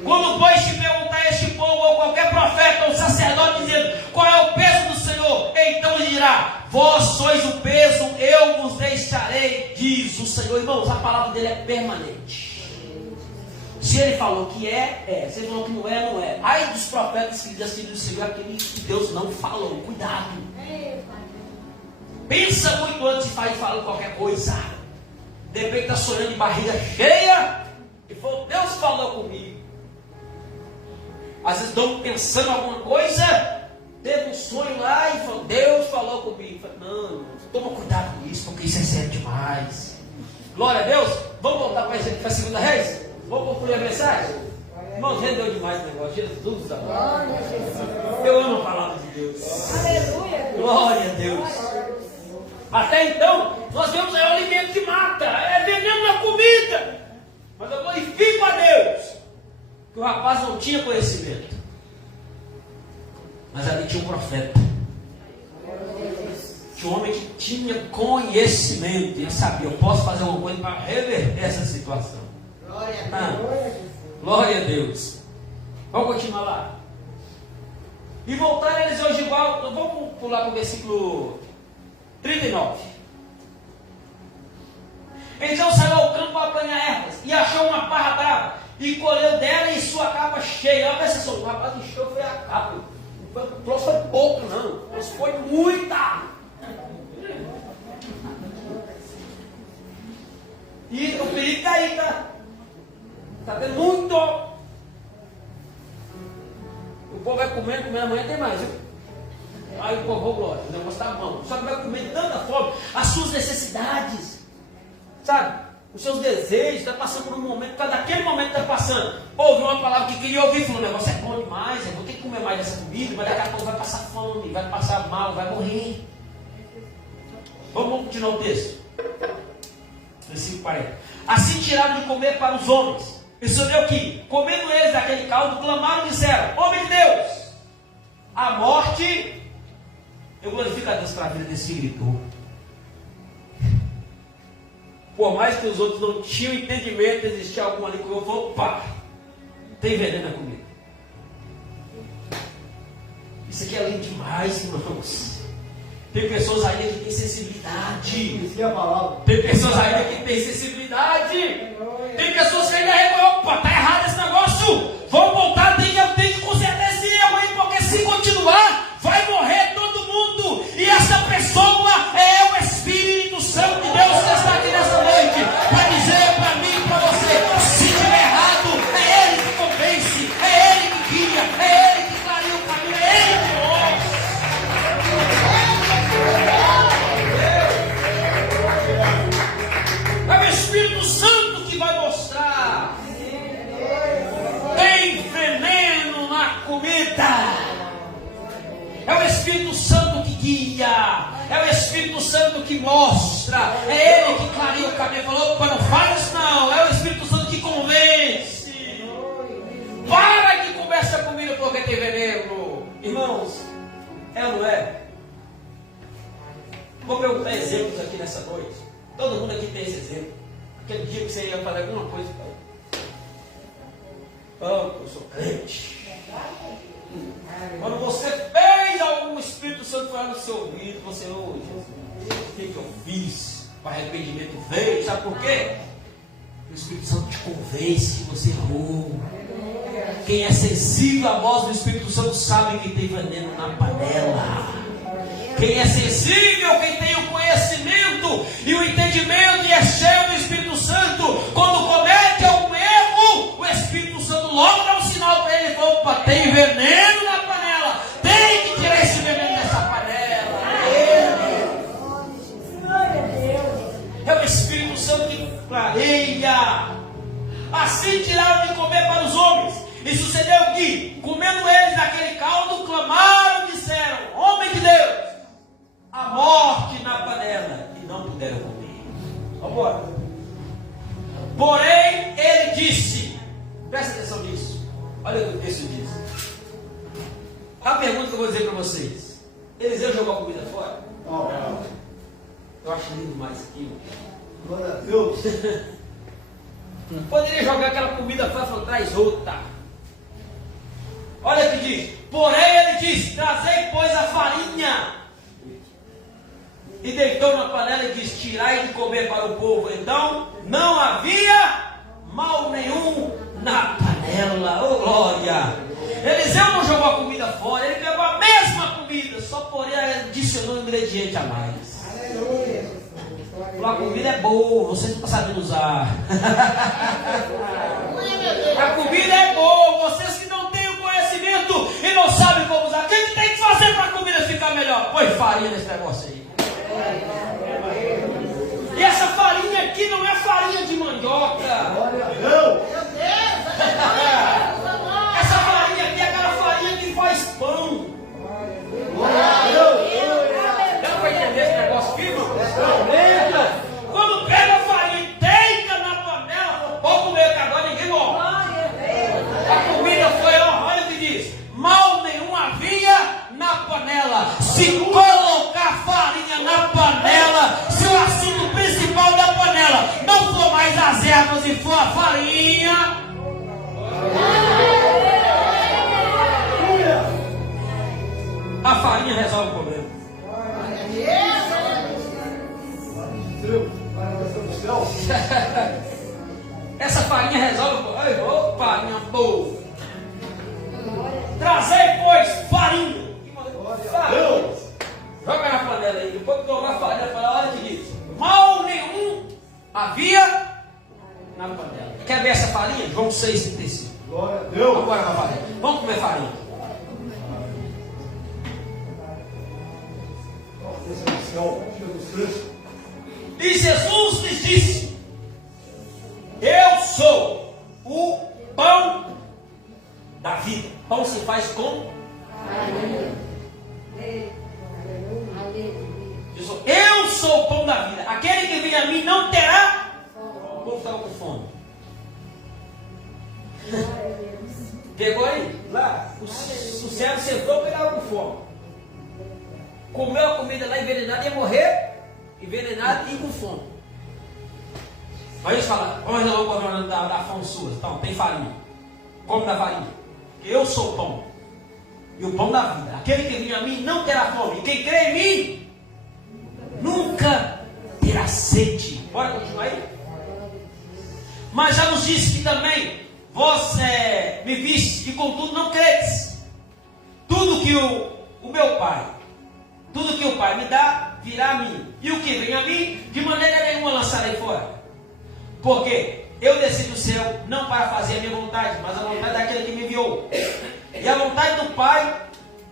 Quando, pois, te perguntar este povo ou qualquer profeta ou sacerdote dizendo qual é o peso do Senhor, então ele dirá, vós sois o peso, eu vos deixarei, diz o Senhor. Irmãos, a palavra dele é permanente. Se ele falou que é. Se ele falou que não é, não é. Ai dos profetas que decidem seguir aquele que Deus não falou. Cuidado. Pensa muito antes de falar qualquer coisa. De repente está sonhando de barriga cheia e falou, Deus falou comigo. Às vezes estão pensando em alguma coisa, teve um sonho lá e falou, Deus falou comigo. Falei, não, Toma cuidado com isso, porque isso é sério demais. Glória a Deus. Vamos voltar para a 2 Reis? Vamos concluir a mensagem? Irmãos, rendeu demais o negócio. Jesus amado. Eu amo a palavra de Deus. Aleluia. Glória a Deus. Até então, nós vemos aí o alimento que mata. É veneno na comida. Mas eu glorifico a Deus que o rapaz não tinha conhecimento. Mas ali tinha um profeta. Tinha um homem que tinha conhecimento. Ele sabia, eu posso fazer uma coisa para reverter essa situação. Glória a Deus. Vamos continuar lá. E voltaram eles hoje igual. Vamos pular para o versículo 39. Então saiu ao campo para apanhar ervas e achou uma parra brava e colheu dela e sua capa cheia. Olha essa só, o rapaz que encheu foi a capa. O troço foi pouco não, mas foi muita. E o perigo está aí, tá? Está tendo muito. O povo vai comendo, amanhã tem mais, viu? Aí o povo, glória, o negócio está bom. Só que vai comer de tanta fome, as suas necessidades, sabe? Os seus desejos, está passando por um momento, daquele momento está passando. Ouviu uma palavra que queria ouvir, falou: o negócio é bom demais, eu vou ter que comer mais dessa comida, mas daqui a pouco vai passar fome, vai passar mal, vai morrer. Vamos continuar o texto. Versículo 40. Assim tiraram de comer para os homens. E sucedeu que, comendo eles daquele caldo, clamaram e disseram: homem de Deus, a morte. Eu glorifico a Deus para a vida desse gritor. Por mais que os outros não tinham entendimento, existia algum ali que eu vou, opa, tem veneno na comida. Isso aqui é lindo demais, irmãos. Tem pessoas ainda que têm sensibilidade. Isso que é a palavra. Tem pessoas ainda que têm sensibilidade. Tem pessoas que ainda reconhecem: opa, está errado esse negócio. Vamos voltar, eu tenho que consertar esse erro aí, porque se continuar, vai morrer todo mundo. E essa pessoa é o Espírito Santo de Deus que está aqui nessa noite para dizer para mim e para você: se estiver errado, é Ele que convence, é Ele que guia, é Ele que clareia o caminho, é Ele que mostra. É o Espírito Santo que vai mostrar. Tem veneno na comida. É o Espírito Santo que guia. É o Espírito Santo que mostra. É Ele que clareia o caminho. Falou: opa, não faz isso não. É o Espírito Santo que convence. Para de comer essa comida porque tem veneno. Irmãos, é ou não é? Vou perguntar exemplos aqui nessa noite. Todo mundo aqui tem esse exemplo. Aquele dia que você ia fazer alguma coisa. Oh, eu sou crente. Quando você fez algum, Espírito Santo foi no seu ouvido, você: oh, Jesus, o que eu fiz? O arrependimento veio, sabe por quê? O Espírito Santo te convence que você errou. Quem é sensível à voz do Espírito Santo sabe que tem veneno na panela. Quem é sensível, quem tem o conhecimento e o entendimento e é cheio do Espírito Santo, quando comete algum erro, o Espírito Santo logo dá um sinal para ele: opa, tem veneno na panela, tem que tirar esse veneno dessa panela. É o Espírito Santo que clareia. Assim tiraram de comer para os homens. E sucedeu que, comendo eles daquele caldo, clamaram e disseram: homem de Deus, a morte na panela, e não puderam comer. Vamos embora. Porém, ele disse, presta atenção nisso, olha o que o texto diz. A pergunta que eu vou dizer para vocês: Eliseu jogou a comida fora? Não. Eu acho lindo mais aquilo. Glória a Deus. Poderia jogar aquela comida fora e falar: traz outra. Olha o que diz. Porém, ele disse: trazei, pois, a farinha. E deitou na panela e disse: tirai de comer para o povo. Então não havia mal nenhum na panela. Oh glória! Eliseu não jogou a comida fora, ele pegou a mesma comida, só porém adicionou um ingrediente a mais. A comida é boa, vocês não estão sabendo usar. A comida é boa, vocês que não têm o conhecimento e não sabem como usar. O que tem que fazer para a comida ficar melhor? Põe farinha nesse negócio aí. E essa farinha aqui não é farinha de mandioca. Glória a Deus. Essa farinha aqui é aquela farinha que faz pão. Glória a Deus. Dá para entender esse negócio aqui, irmão? Quando pega a farinha e deita na panela, pode comer, que agora ninguém morre. A comida foi, ó, olha o que diz: mal nenhum havia na panela. Se colocar farinha na panela, se o assunto principal da panela não for mais as ervas e for a farinha, a farinha resolve o problema. Essa farinha resolve o problema. Ô, farinha boa. Trazei, pois, farinha. Farinha. Joga na panela aí. Depois que jogar a farinha na panela, olha o que diz: mal nenhum havia na panela. Quer ver essa farinha? João 6,35. Glória a Deus. Agora com a farinha. Vamos comer farinha. Jesus Cristo. E Jesus lhes disse: eu sou o pão da vida. Pão se faz com eu sou o pão da vida. Aquele que vem a mim não terá. O povo estava com fome. Pegou aí? Lá, o servo sentou e estava com fome. Comeu a comida lá envenenada, ia morrer envenenado e com fome. Aí eles falam: vamos resolver o problema da fome sua. Então, tem farinha. Come da farinha. Porque eu sou o pão. E o pão da vida. Aquele que vem a mim não terá fome. E quem crê em mim nunca terá sede. Bora continuar aí? Mas já nos disse que também vós me viste e contudo não credes. Tudo que o meu Pai, tudo que o Pai me dá, virá a mim. E o que vem a mim, de maneira nenhuma lançarei fora. Porque eu desci do céu não para fazer a minha vontade, mas a vontade daquele que me enviou. E a vontade do Pai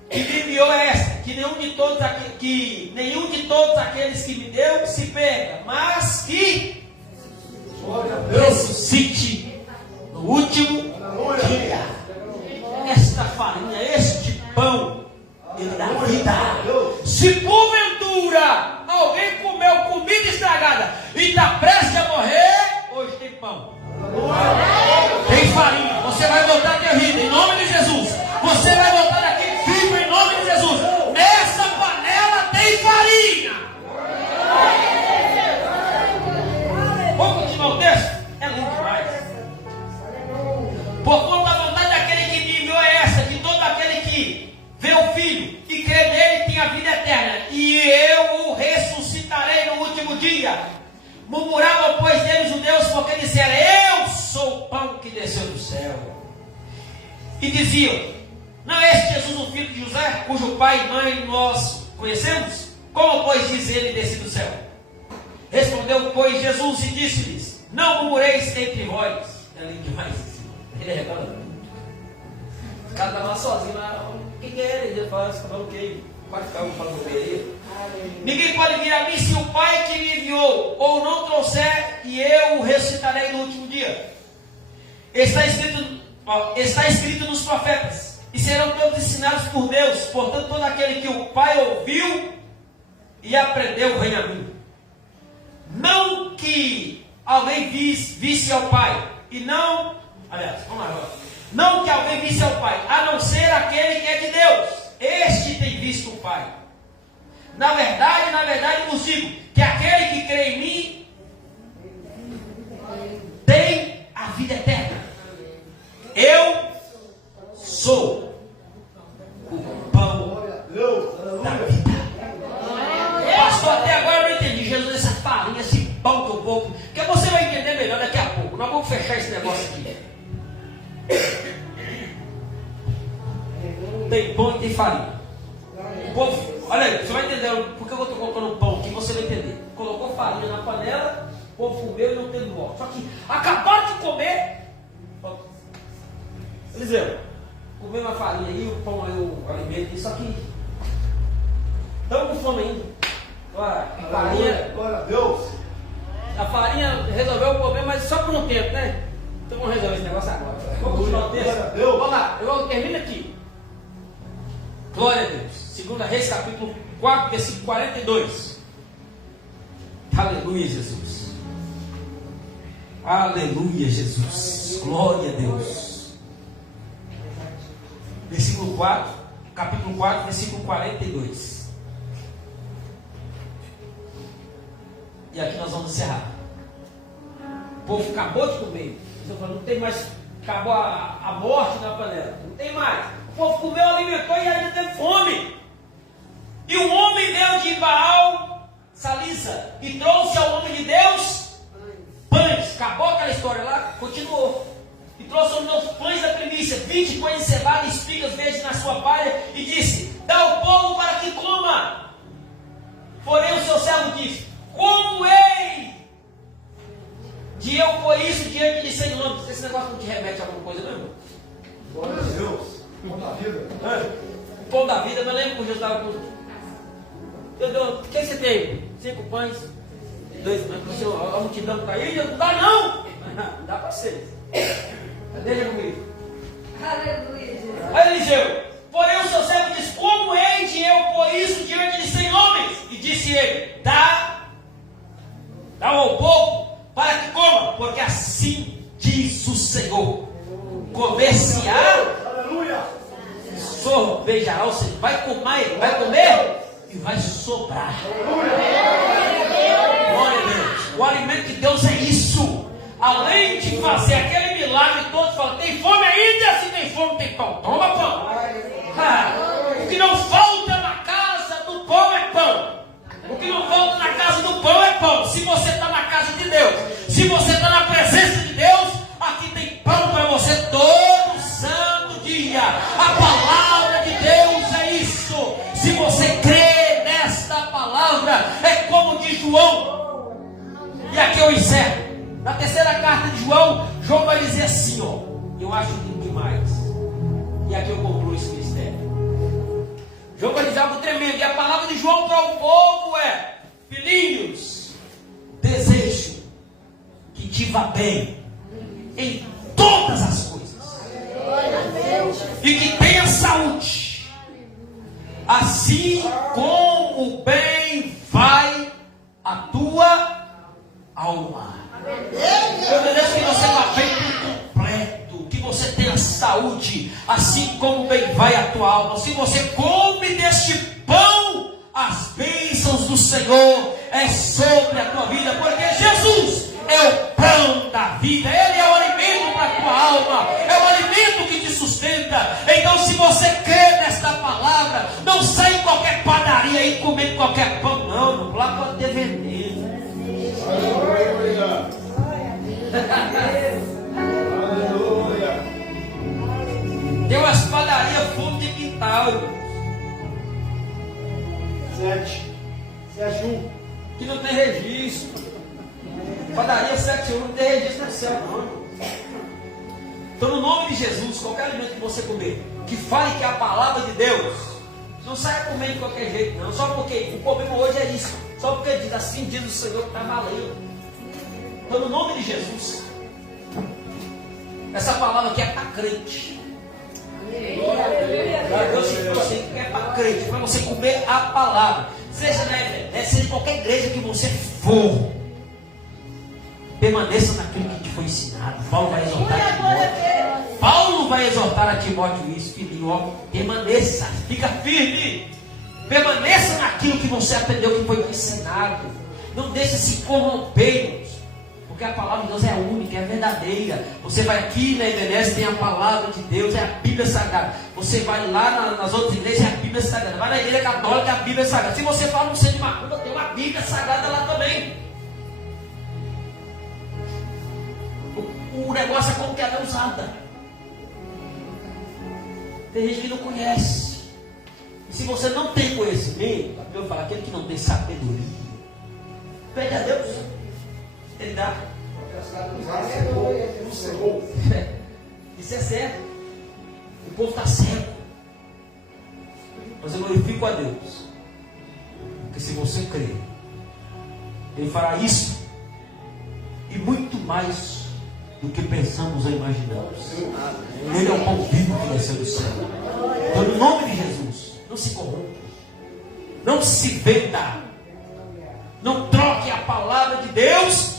que me enviou é esta: que nenhum de todos aqueles que me deu se perca, mas que ressuscite no último dia. Esta farinha, este pão, ele dá vida. Se porventura alguém comeu comida estragada e está prestes a morrer, hoje tem pão, tem farinha. Você vai voltar aqui a vida em nome de Jesus. Você vai voltar aqui vivo em nome de Jesus. Nessa panela tem farinha. Vamos continuar o texto? É lindo demais. Por conta da vontade daquele que me enviou é essa: que todo aquele que vê o Filho e crê nele tem a vida eterna, e eu o ressuscitarei no último dia. Murmuravam, pois, deles judeus, porque disseram: eu sou o pão que desceu do céu. E diziam: não é este Jesus o filho de José, cujo pai e mãe nós conhecemos? Como, pois, diz ele desce do céu? Respondeu, pois, Jesus e disse-lhes: não murmureis entre vós. É lindo demais isso. Ele é reclamado. O cara estava lá sozinho lá. O que é ele? Ele fala: ok, pode ficar falando com ele. Ninguém pode vir a mim se o Pai que me enviou ou não trouxer, e eu o ressuscitarei no último dia. Está escrito nos profetas: e serão todos ensinados por Deus. Portanto, todo aquele que o Pai ouviu e aprendeu, vem a mim. Não que alguém visse ao Pai, e não, aliás, vamos lá agora. Não que alguém visse ao Pai, a não ser aquele que é de Deus. Este tem visto o Pai. Na verdade vos digo que aquele que crê em mim tem a vida eterna. Eu sou o pão da vida. Pastor, até agora eu não entendi. Jesus, essa farinha, esse pão que eu vou, que você vai entender melhor daqui a pouco. Nós vamos fechar esse negócio aqui. Tem pão e tem farinha. O povo, olha aí, você vai entender porque eu estou colocando pão aqui, você vai entender. Colocou farinha na panela, o povo comeu e não teve morte. Só que acabaram de comer. Eliseu, comeu uma farinha aí, o pão aí, o alimento, isso aqui. Estamos com fome ainda. Olha, farinha. Glória a Deus. A farinha resolveu o problema, mas só por um tempo, né? Então vamos resolver esse negócio agora. Vamos continuar o texto. Glória a Deus. Vamos lá, eu termino aqui. Glória a Deus. 2 Reis, capítulo 4, versículo 42. Aleluia, Jesus. Aleluia, Jesus. Glória a Deus. Versículo 4, capítulo 4, versículo 42. E aqui nós vamos encerrar. O povo acabou de comer. Não tem mais. Acabou a morte na panela. Não tem mais. O povo comeu, alimentou e ainda teve fome. E o homem veio de Baal, Salisa, e trouxe ao homem de Deus pães. Acabou aquela história lá, continuou. E trouxe aos meus pães da primícia, 20 pães de cevada e espigas verdes na sua palha, e disse: dá ao povo para que coma. Porém o seu servo disse: como hei de eu pôr isso diante de 100 homens? Esse negócio não te remete a alguma coisa, não, irmão? Glória a Deus. Pão da vida. O pão da vida, eu lembro que Jesus estava com. O que você tem? 5 pães, 2 pães. A multidão está aí, não dá não! Não dá para vocês. Deixa comigo. Aleluia. Aí Eliseu: porém o seu servo diz: como hei de eu pôr isso diante de 100 homens? E disse ele: dá ao povo para que coma, porque assim diz o Senhor: comer-se-á, Aleluia. sorvejará o Senhor, vai comer e vai sobrar. Glória a Deus. O alimento de Deus é isso. Além de fazer aquele milagre, todos falam: tem fome ainda? Se tem fome, tem pão. Toma pão. O que não falta na casa do pão é pão. O que não falta na casa do pão é pão. Se você está na casa de Deus, se você está na presença de Deus, aqui tem pão para você todo santo dia. A palavra de Deus é isso. Se você crê nesta palavra, é como diz João. E aqui eu encerro. Na terceira carta de João, João vai dizer assim, ó. Eu acho lindo demais. E aqui eu concluo esse mistério. João vai dizer algo tremendo. E a palavra de João para o povo é: filhinhos, desejo que te vá bem em todas as coisas, e que tenha saúde, assim como bem vai a tua alma. Eu desejo que você vá bem por completo, que você tenha saúde, assim como bem vai a tua alma. Se você come deste pão, as bênçãos do Senhor é sobre a tua vida, porque Jesus é o pão da vida. Ele é o alimento para a tua alma, é o alimento que te sustenta. Então, se você crê nesta palavra, não sai em qualquer padaria e comer qualquer pão, não. Lá pode ter veneno. Aleluia. Tem umas padarias fundo de quintal, irmão, 7-1. que não tem registro. Padaria 71 não tem registro no céu, não. Então, no nome de Jesus, qualquer alimento que você comer, que fale que é a palavra de Deus, não saia comendo de qualquer jeito, não. Só porque o problema hoje é isso. Só porque diz assim, diz o Senhor, que está valendo. Então, no nome de Jesus, essa palavra aqui é para crente. Deus te trouxe que é para crente, para você comer a palavra. Seja na igreja, seja em qualquer igreja que você for, permaneça naquilo que te foi ensinado. Paulo vai exortar a Timóteo. Paulo vai exortar a Timóteo isso, filhinho, ó, permaneça, fica firme. Permaneça naquilo que você aprendeu, que foi ensinado. Não deixe se corromper. Porque a palavra de Deus é única, é verdadeira. Você vai aqui na Ebenezer, tem a palavra de Deus, é a Bíblia Sagrada. Você vai lá nas outras igrejas, é a Bíblia Sagrada. Vai na igreja católica, é a Bíblia Sagrada. Se você fala no centro de macumba, tem uma Bíblia Sagrada lá também. O negócio é como que ela é usada. Tem gente que não conhece. E se você não tem conhecimento, eu falo, aquele que não tem sabedoria, pede a Deus. Ele dá. Isso é certo. O povo está cego. Mas eu glorifico a Deus. Porque se você crer, Ele fará isso e muito mais do que pensamos ou imaginamos. Ele é o pão vivo que desceu do céu. Então, no nome de Jesus, não se corrompa, não se venda, não troque a palavra de Deus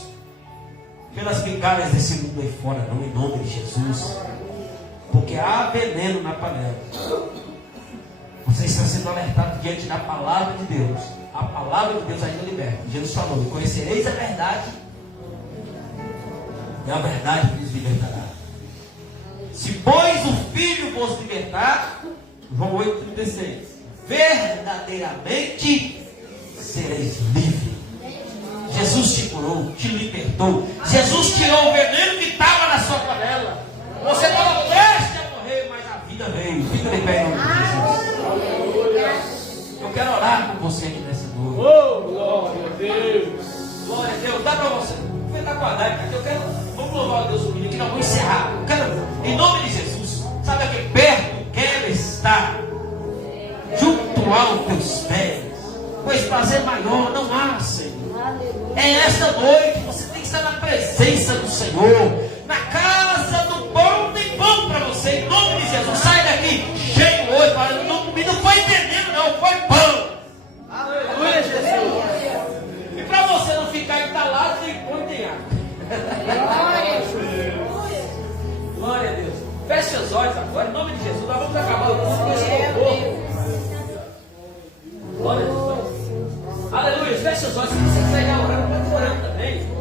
pelas migalhas desse mundo aí fora, não, em nome de Jesus. Porque há veneno na panela. Você está sendo alertado diante da palavra de Deus. A palavra de Deus ainda liberta. Jesus falou: conhecereis a verdade, e a verdade vos libertará. Se pois o Filho vos libertar, João 8,36, verdadeiramente sereis livres. Jesus te curou, te libertou. Jesus tirou o veneno que estava na sua panela. Você estava prestes a morrer, mas a vida veio. Fica de pé em nome de Jesus. Eu quero orar com você aqui nessa noite. Oh, glória a Deus. Glória a Deus. Dá para você. Vem dar com a Dai, porque eu quero. Vamos louvar a Deus comigo aqui. Não vou encerrar. Eu quero, em nome de Jesus, sabe aqui perto que ela está, junto aos teus pés. Pois prazer maior não há, Senhor. É esta noite você tem que estar na presença do Senhor. Na casa do pão tem pão para você. Em nome de Jesus, sai daqui cheio hoje. Não foi entendendo, não, foi pão. Aleluia, Jesus. E para você não ficar entalado, tem pão e tem água. Glória a Deus. Feche os olhos agora, em nome de Jesus. Nós vamos acabar o culto com esse louvor. Glória a Deus. Aleluia. Feche os olhos. Se você quiser já orar, pode orar também.